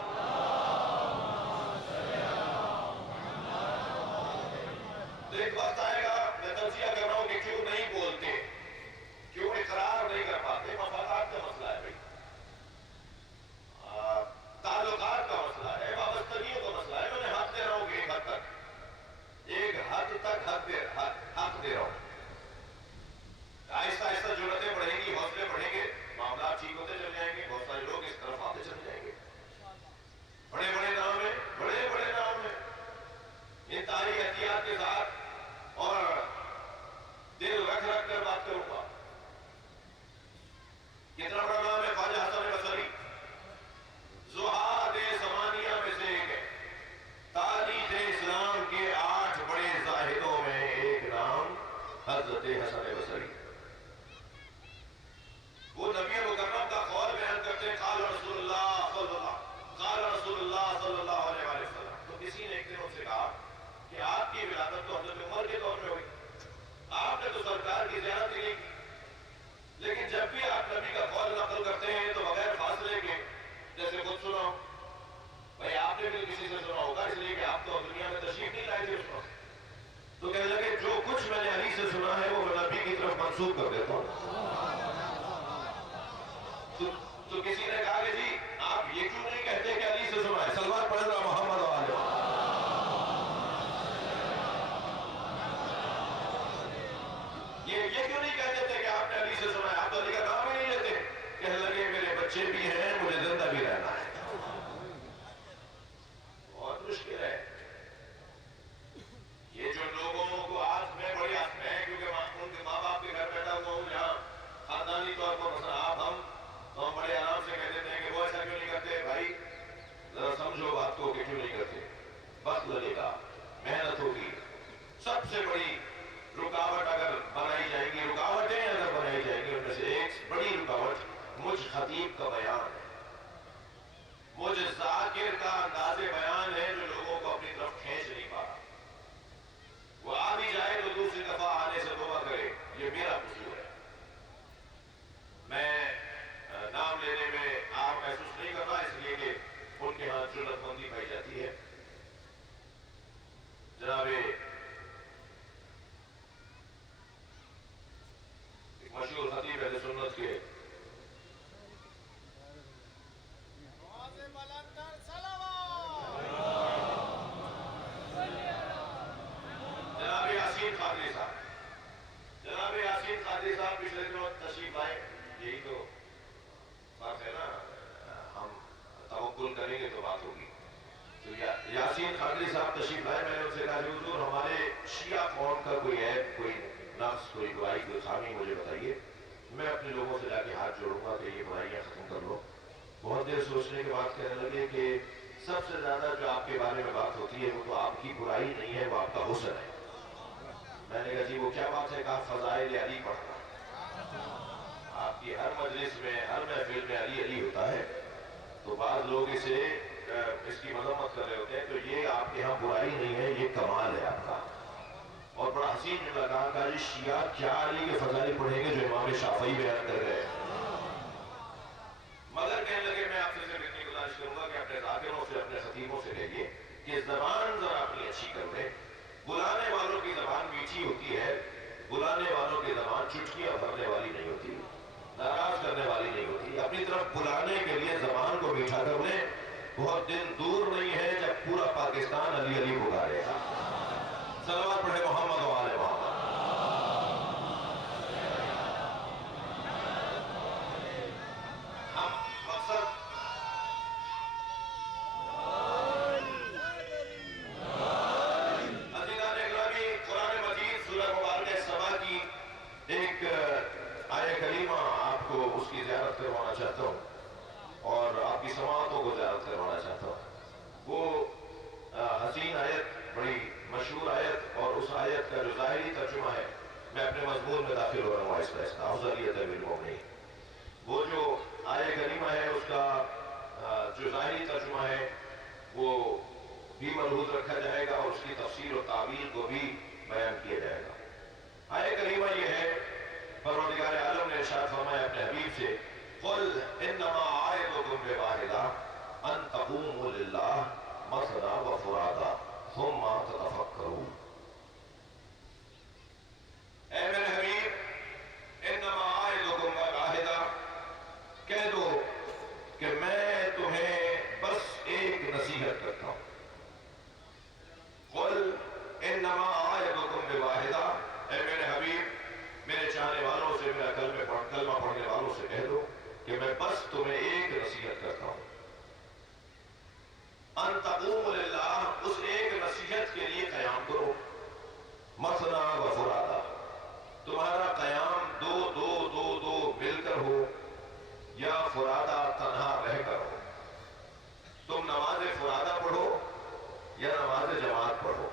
تو ایک وقت آئے گا، میں تجزیہ کر رہا ہوں کہ کیوں نہیں بولتے، کیوں اقرار نہیں کر پاتے۔ مفادات کا مسئلہ ہے بھائی، تعلقات کا مسئلہ ہے، وابستگیوں کا مسئلہ ہے۔ میں نے حق دے رہا ہوں کہ ایک حد تک حق دے رہا ہوں۔ آہستہ آہستہ ضرورتیں بڑھیں گی، حوصلے بڑھیں گے، معاملات ٹھیک ہوتے چل جائیں گے، بہت سارے لوگ اس طرف آتے چل جائیں گے۔ بڑے بڑے نام ہیں، بڑے بڑے نام ہیں، انتہائی احتیاط کے ساتھ اور دل رکھ رکھ کر بات کروں گا۔ کتنا بڑا نام ہے خواجہ حسن بصری، زہاد زمانیہ میں سے ایک ہے۔ تاریخ اسلام کے 8 بڑے زاہدوں میں ایک نام حضرت حسن بصری۔ وہ نبی مکرم کا قول بیان کرتے ہیں، قال رسول اللہ صلی اللہ علیہ وسلم۔ تو کسی نے ایک دن ان سے کہا کہ آپ کی ولادت تو حضرت عمر کے دور میں ہوئی، آپ نے تو سرکار کی زیارت نہیں کی، لیکن جب بھی آپ نبی کا قول نقل کرتے ہیں تو بغیر فاصلے کے جیسے خود سنا ہو۔ بھائی آپ نے بھی کسی سے سنا ہوگا، اس لیے کہ آپ تو دنیا میں تشریف نہیں لائے تھے اس وقت۔ تو کہنے لگے جو کچھ میں نے علی سے سنا ہے وہ میں نبی کی طرف منسوخ کر دیتا ہوں۔ تو کسی نے کہا کہ جی آپ یہ کیوں نہیں کہتے کہ علی سے سنا ہے؟ سلمان پڑھ رہا محمد والے بچے بھی ہیں، مجھے زندہ بھی رہنا ہے. بہت مشکل ہے. یہ جو لوگوں کو آج میں بڑی آسم ہے کیونکہ ان کے ماں باپ کے گھر بیٹھا ہوا ہوں جہاں خاندانی طور پر مثلا آپ تو ہم بڑے آرام سے کہہ دیتے ہیں کہ وہ ایسا کیوں نہیں کرتے. بھائی ذرا سمجھو بات کو کہ کیوں نہیں کرتے. وقت لگے گا، محنت ہوگی. سب سے بڑی رکاوٹ اگر بنائی جائے گی، رکاوٹیں اگر بنائی جائیں گی، ان میں سے ایک بڑی رکاوٹ مجھ خطیب کا بیان ہے، مجھ ذاکر کا انداز بیان ہے جو لوگوں کو اپنی طرف کھینچ نہیں پا رہا. وہ آ بھی جائے تو دوسری دفعہ آنے سے توبہ کرے. یہ میرا قصور ہے. میں نام لینے میں آپ محسوس نہیں کرتا اس لیے کہ ان کے ہاں جرأت مندی پائی جاتی ہے. جناب مشہور خطیب اہل سنت کے جناب یاسین قادری صاحب پچھلے دنوں تشریف لائے. یہی تو بات ہے نا، ہم توکل کریں گے تو بات ہوگی. تو یاسین قادری صاحب تشریف لائے. میں نے ان سے کہا کہ حضور ہمارے شیعہ قوم کا کوئی عیب، کوئی نقص، کوئی برائی، کوئی خامی مجھے بتائیے. میں اپنے لوگوں سے جا کے ہاتھ جوڑوں گا کہ یہ برائیاں ختم کر لو. بہت دیر سوچنے کے بعد کہنے لگے کہ سب سے زیادہ جو آپ کے بارے میں بات ہوتی ہے وہ تو آپ کی برائی نہیں ہے، وہ آپ کا حسن ہے. میں نے کہا جی وہ کیا بات ہے؟ کہا فضائل علی پڑھنا. آپ کی ہر مجلس میں، ہر محفل میں علی علی ہوتا ہے. تو بعض لوگ اسے اس کی مذمت کر رہے ہوتے ہیں. تو یہ آپ کے ہاں برائی نہیں ہے، یہ کمال ہے آپ کا. اور بڑا حسین جملہ کہا جی شیعہ کیا علی کے فضائل پڑھیں گے جو امام شافعی بیان کر رہے ہیں. مگر کہنے لگے میں آپ سے صرف اتنی گزارش کروں گا کہ اپنے ذاکروں سے، اپنے خطیبوں سے کہیے کہ زبان ذرا اپنی اچھی کر لیں. بلانے والوں کی زبان میٹھی ہوتی ہے، بلانے والوں کی زبان چٹکیاں بھرنے والی نہیں ہوتی، ناراض کرنے والی نہیں ہوتی. اپنی طرف بلانے کے لیے زبان کو میٹھا کر لیں. بہت دن دور نہیں ہے جب پورا پاکستان علی علی پکارے گا. صلوات پڑھے محمد و آل محمد. ہم مقصد عزیزان اکرامی قرآن مجید سورہ مبارکہ سبا کی ایک آیہ کریمہ آپ کو اس کی زیارت کروانا چاہتا ہوں اور آپ کی سماعتوں کو زیارت کروانا چاہتا ہوں. وہ حسین آیت، بڑی مشہور آیت، اور اس آیت کا جو ظاہری ترجمہ ہے، میں اپنے مضمون میں داخل ہو رہا ہوں آہستہ آہستہ. افضلیت بالمؤمنین، وہ جو آیہ کریمہ ہے اس کا جو ظاہری ترجمہ ہے وہ بھی ملحوظ رکھا جائے گا اور اس کی تفسیر و تعبیر کو بھی بیان کیا جائے گا. آیہ کریمہ یہ ہے، پروردگار عالم نے ارشاد فرمایا اپنے حبیب سے قل انما اعظکم بواحدہ ان تقوموا للہ مثنی وفرادا ثم تتفکرون. اے میرے حبیب انما اعظکم بواحدہ، کہہ دو کہ میں تمہیں بس ایک نصیحت کرتا ہوں. قل انما اعظکم بواحدہ، اے میرے حبیب میرے چاہنے والوں سے، میرا کلمہ پڑھنے والوں سے کہہ دو کہ میں بس تمہیں ایک نصیحت کرتا ہوں. ان تقوموا للہ، اس ایک نصیحت کے لیے قیام کرو. مثنی وفرادا، تمہارا قیام دو دو دو دو مل کر ہو یا فرادا تنہا رہ کر ہو. تم نماز فرادا پڑھو یا نماز جماعت پڑھو،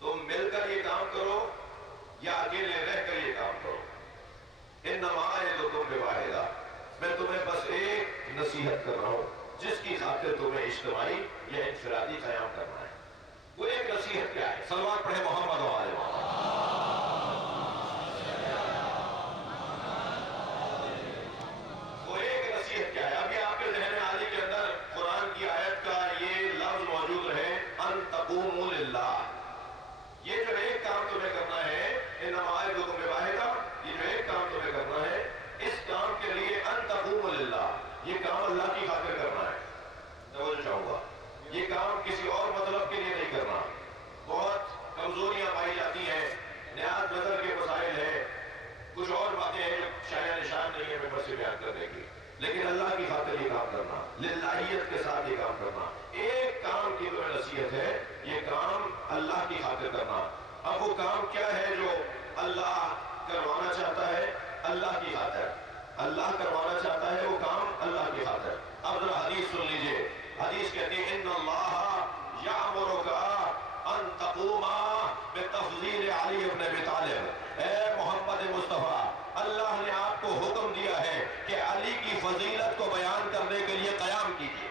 تم مل کر یہ کام کرو یا اکیلے رہ کر یہ کام کرو. انما اعظکم بواحدہ، میں تمہیں بس ایک نصیحت کر رہا ہوں جس کی خاطر تمہیں اجتماعی یا انفرادی قیام کرنا ہے. وہ ایک نصیحت کیا ہے؟ صلوات پڑھے محمد و آل محمد. وہ ایک نصیحت کیا ہے؟ ابھی آپ کے ذہن عالی کے اندر قرآن کی آیت کا یہ لفظ موجود رہے ان تقوموا للہ. یہ جو ایک کام تمہیں کرنا ہے، انما اعظکم بواحدہ، یہ جو ایک کام تمہیں کرنا ہے، اس کام کے لیے ان تقوموا للہ، یہ کام اللہ کی خاطر کرنا ہے. توجہ چاہوں گا، یہ کام کسی اور مطلب کے لیے نہیں کرنا. بہت کمزوریاں پائی جاتی ہیں، نیاز نظر کے مسائل ہیں، کچھ اور باتیں ہیں جو شایع نشان نہیں ہے ممبر سے بیان کرنے کی. لیکن اللہ کی خاطر یہ کام کرنا، للہیت کے ساتھ یہ کام کرنا، ایک کام کی جو نصیحت ہے، یہ کام اللہ کی خاطر کرنا۔ اب وہ کام کیا ہے جو اللہ کروانا چاہتا ہے؟ اللہ کی خاطر۔ اللہ کروانا چاہتا ہے وہ کام اللہ کی خاطر۔ اب ذرا حدیث سن لیجئے، حدیث کہتی ہے ان اللہ یامرک ان تقوم بتفضیل علی ابن ابی طالب، اے محمد مصطفیٰ، اللہ نے آپ کو حکم دیا ہے کہ علی کی فضیلت کو بیان کرنے کے لیے قیام کیجیے۔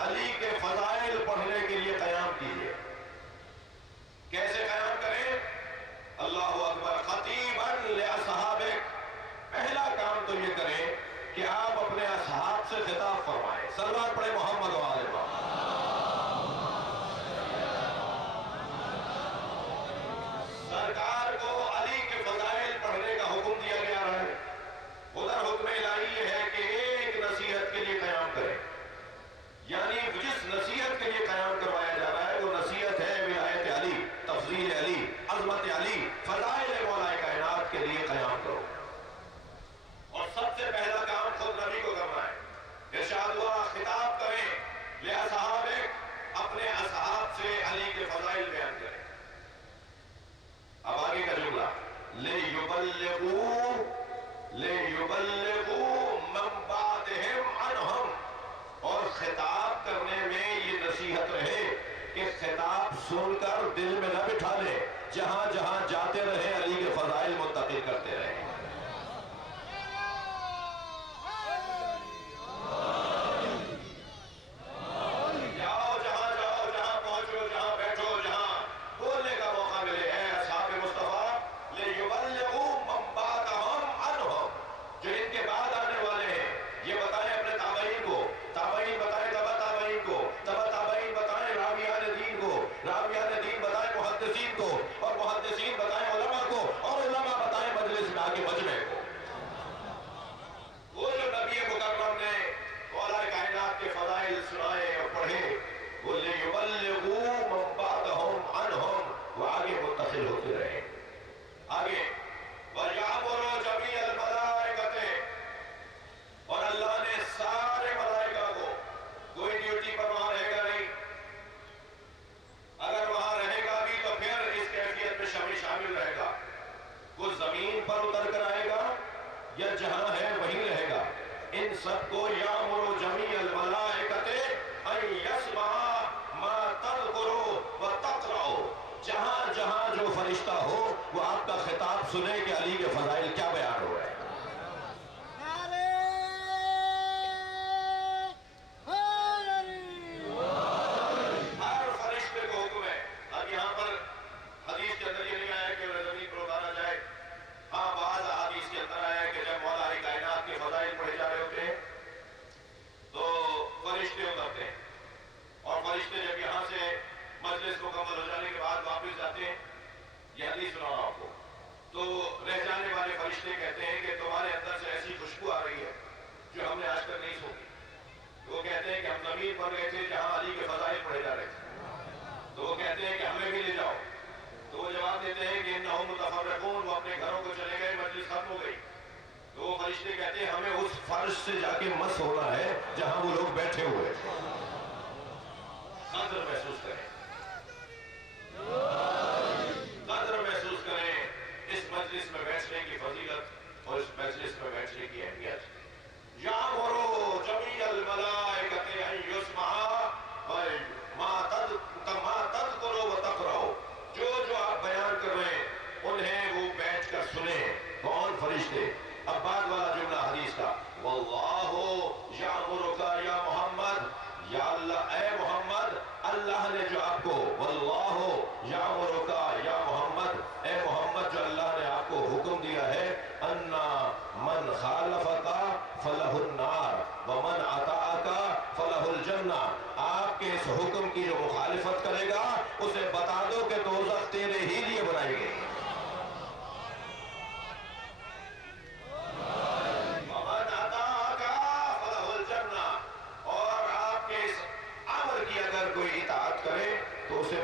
علی کے فضائل پڑھنے کے لیے قیام کیجیے۔ کیسے قیام کریں؟ اللہ اکبر، خطیبا لاصحابک، پہلا کام تو یہ کریں کہ آپ اپنے اصحاب سے خطاب فرمائیں۔ صلوات پڑھیں محمد و آل محمد۔ سرکار کو علی کے فضائل پڑھنے کا حکم دیا گیا ہے۔ ادھر حکم الہی یہ ہے کہ ایک نصیحت کے لیے قیام کریں، یعنی جس نصیحت کے لیے قیام کروایا جا رہا ہے وہ نصیحت ہے ولایت علی، تفضیل علی، عظمت علی، فضائل مولا کائنات کے لیے قیام کرو۔ اور سب سے پہلا کام خود نبی کو کرنا ہے۔ ارشاد ہوا خطاب کریں لاصحابک، اپنے اصحاب سے علی کے فضائل بیان کریں۔ اب آگے کا جملہ لِيُبَلِّغُوا مَن بَعْدِهِمْ عَنْهُمْ، اور خطاب کرنے میں یہ نصیحت رہے کہ خطاب سن کر دل میں نہ بٹھا لے، جہاں جہاں جاتے رہے علی کے فضائل منتقل کرتے رہے۔ جاؤ جہاں پہنچو، جہاں بیٹھو، جہاں بولنے کا موقع ملے، اے اصحاب مصطفیٰ لِيُبَلِّغُوا مَن بَعْدَهُمْ عَنْهُمْ، جو ان کے بعد آنے والے ہیں یہ بتائیں اپنے تابعین کو، تابعین بتائیں تبع تابعین کو، تبع تابعین بتائیں راویان دین کو، راویان دین بتائیں محدثین کو، اور محدثین بتائیں علماء کو، اور علماء بتائیں مجلس میں آگے مجمع کو۔ وہ جو نبی مکرم نے مولا کائنات کے فضائل سنائے اور پڑھے، وہ لِيُبَلِّغُوا مَن بَعْدَهُمْ عَنْهُمْ، وہ آگے منتقل ہوتے رہے۔ آگے وَيَأْمُرُ جَمِيعَ الْمَلَائِكَةِ، اور اللہ نے سارے ملائکہ کو، کوئی ڈیوٹی پر وہاں رہے گا نہیں، اگر وہاں رہے گا بھی تو پھر اس کیفیت میں شامل رہے گا، وہ زمین پر اتر کر آئے گا یا جہاں ہے وہیں رہے گا، ان سب کو یامر جمیع الملائکۃ ان یسمع ما تذکروا وتقرؤ، جہاں جہاں جو فرشتہ ہو وہ آپ کا خطاب سنے کہ علی کے فضائل کیا بیان ہو رہے ہیں۔ ہر فرشتے کو حکم ہے۔ اب یہاں پر حدیث کے اندر یہ نہیں آیا کہ زمین پر اتارا جائے، ہاں بعض حدیث کے اندر آیا کہ جب مولا کائنات کے فضائل پڑھے جا رہے ہوتے ہیں تو فرشتے اترتے ہیں، اور فرشتے جب یہاں سے مجلس مکمل ہو جانے کے بعد واپس جاتے ہیں، یہ حدیث سنا رہا آپ کو، تو رہ جانے والے فرشتے کہتے ہیں کہ تمہارے اندر سے ایسی خوشبو آ رہی ہے جو ہم نے آج تک نہیں سونی۔ وہ کہتے ہیں کہ ہم زمین پر گئے تھے جہاں علی کے فضائل پڑھے جا رہے تھے، تو وہ کہتے ہیں کہ ہمیں بھی لے جاؤ، تو وہ جواب دیتے ہیں کہ انہم متفرقون، وہ اپنے گھروں کو چلے گئے، مجلس ختم ہو گئی۔ تو وہ فرشتے کہتے ہیں ہمیں اس فرش سے جا کے مس ہونا ہے جہاں وہ لوگ بیٹھے ہوئے تھے۔ قدر محسوس کریں، قدر محسوس کریں اس مجلس میں بیٹھنے کی فضیلت اور اس مجلس میں بیٹھنے کی اہمیت۔ یامر جمیع الملائکۃ ان یسمع ما تذکروا وتقرؤ، جو آپ بیان کر رہے ہیں انہیں وہ بیٹھ کر سنیں۔ کون؟ فرشتے۔ اب بعد والا جملہ حدیث کا، واللہ یامرک یا محمد، یا اللہ اے محمد، اللہ نے جو آپ کو، واللہ یامرک یا محمد، اے محمد جو اللہ نے آپ کو حکم دیا ہے، انا من خالفک فلہ النار ومن اطاعک فلہ الجنہ، آپ کے اس حکم کی جو مخالفت کرے گا اسے بتا دو کہ دوزخ تیرے ہی لیے بنائی گئی۔ ومن اطاعک فلہ الجنہ، اور آپ کے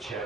6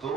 2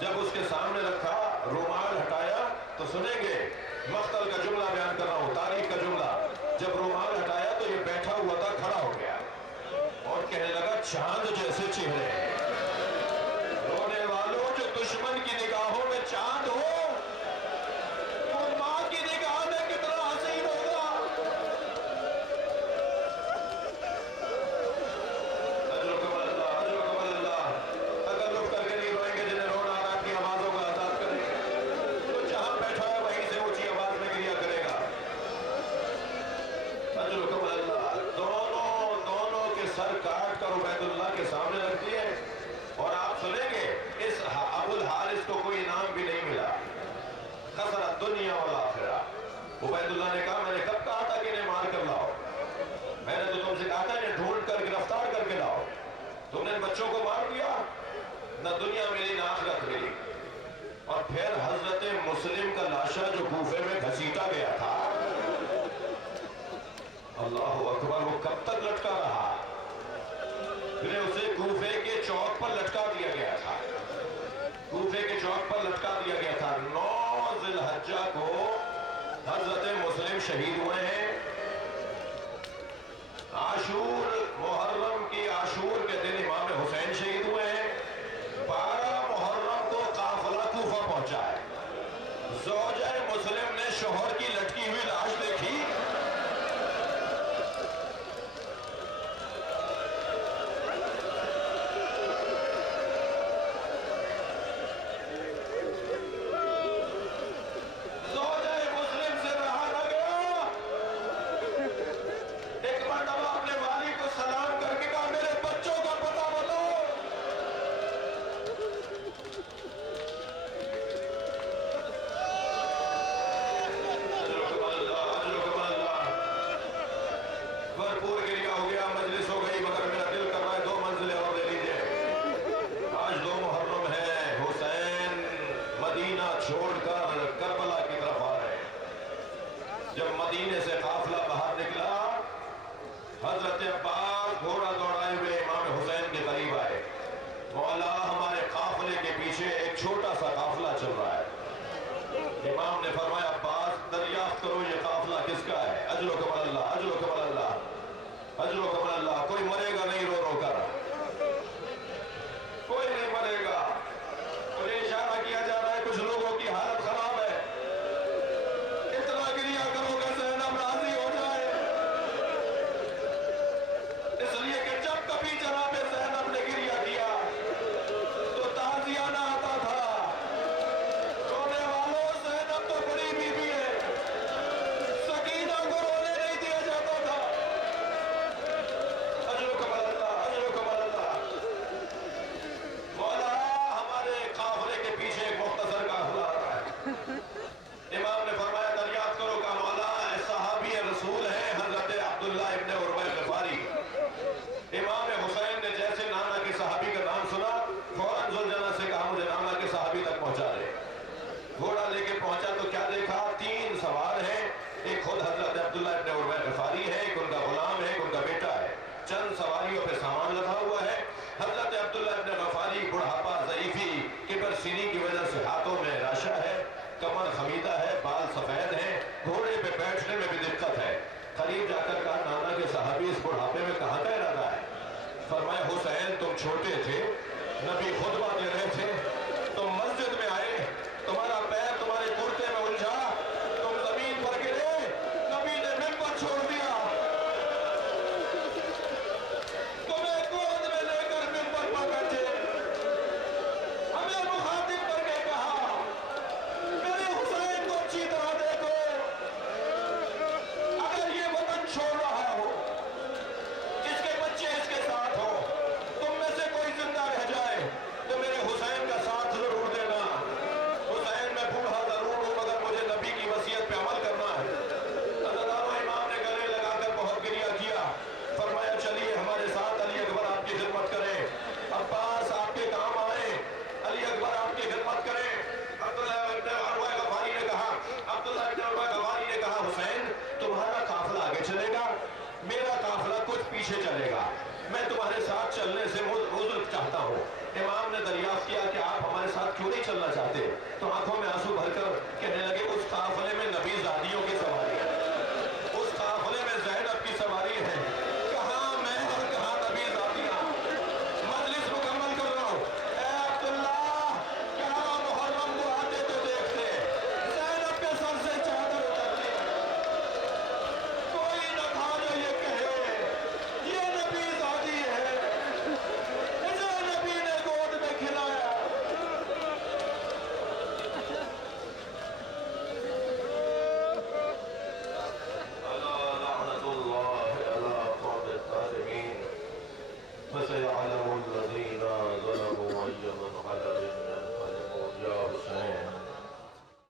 جب اس کے سامنے رکھا رومال ہٹایا تو سنیں گے مقتل کا جملہ بیان کر رہا ہوں، تاریخ کا جملہ، جب رومال ہٹایا تو یہ بیٹھا ہوا تھا، کھڑا ہو گیا اور کہنے لگا چاند جیسے چہرے، رونے والوں جو دشمن کی نگاہوں میں چاند ہو وہ ماں کی نگاہ میں کتنا حسین ہوگا۔ اجرکم اللہ، اجرکم اللہ۔ اگر لوگ کر کے نہیں روئیں گے جنہیں رونا آ رہا ہے، اپنی آوازوں کو آزاد کریں گے تو جہاں بیٹھا ہے وہیں سے اونچی آواز میں گریا کرے گا۔ اجرکم اللہ۔ دونوں کے سر کاٹ کر عبید اللہ کے سامنے رکھ دیے اور آپ سنیں گے اس ابو الحارث کو کوئی انعام بھی نہیں ملا۔ خسر الدنیا والآخرہ۔ عبید اللہ نے کہا میں نے کب کہا تھا کہ انہیں مار کر لاؤ، میں نے تو تم سے کہا تھا انہیں ڈھونڈ کر گرفتار کر کے لاؤ، تم نے ان بچوں کو مار دیا، نہ دنیا ملی نہ آخرت ملی۔ اور پھر حضرت مسلم کا لاشا جو کوفے میں گھسیٹا گیا تھا، اللہ اکبر، وہ کب تک لٹکا رہا؟ پھر اسے کوفے کے چوک پر لٹکا دیا گیا تھا، کوفے کے چوک پر لٹکا دیا گیا تھا۔ 9 ذی الحجہ کو حضرت مسلم شہید ہوئے ہیں۔ عاشور، محرم کی عاشور کے دن امام حسین شہید ہوئے ہیں۔ 12 محرم کو قافلہ کوفہ پہنچا ہے۔ زوجہ مسلم نے شوہر کی لٹکی ہوئی لاش دیکھی، چھوڑ کر کربلا کی طرف آ رہے ہیں۔ جب مدینے سے قافلہ باہر نکلا، حضرت عباس گھوڑا دوڑائے ہوئے امام حسین کے قریب آئے، مولا ہمارے قافلے کے پیچھے ایک چھوٹا سا قافلہ چل رہا ہے۔ امام نے فرمایا عباس دریافت کرو یہ قافلہ کس کا ہے؟ اجرکم اللہ، اجرکم اللہ، اجرکم اللہ۔ کوئی مرے گا نہیں رو رو کر، کوئی نہیں مرے گا۔ مجھے اشارہ کیا جا رہا ہے کچھ لوگوں کی حالت خراب ہے، اتنا گریا کرو کہ زینب راضی ہو جائے، اس لیے کہ جب کبھی جناب زینب نے گریا کیا تو تعزیہ نہ آتا تھا۔ رونے والوں، زینب تو بڑی بیوی ہے، سکینہ کو رونے نہیں دیا جاتا تھا۔ اجرکم اللہ، اجرکم اللہ۔ مولا ہمارے قافلے کے پیچھے ایک مختصر قافلہ آ رہا ہے۔ امام نے فرمایا دریافت کرو کہ مولا صحابی رسول ہیں حضرت عبداللہ ابن عروہ غفاری۔ امام حسین نے جیسے نانا کے صحابی کا نام سنا، فوراً ذوالجناح سے کہا مجھے نانا کے صحابی تک پہنچا دے۔ گھوڑا لے کے پہنچا تو کیا دیکھا؟ 3 سوار ہیں، ایک خود حضرت عبداللہ ابن عروہ غفاری ہے، ایک ان کا غلام ہے، ایک ان کا بیٹا ہے۔ چند سواریوں پہ سامان لدا ہوا ہے۔ حضرت عبداللہ ابن غفاری بڑھاپا، ضعیفی، کبر سینی کی وجہ سے ہاتھوں میں راشا ہے، کمر خمیدہ ہے، بال سفید ہیں، گھوڑے پہ بیٹھنے میں بھی دقت ہے۔ قریب جا کر کہا نانا کے صحابی اس بڑھاپے میں کہاں کا ارادہ ہے؟ فرمایا حسین تم چھوٹے تھے، نبی خطبہ دے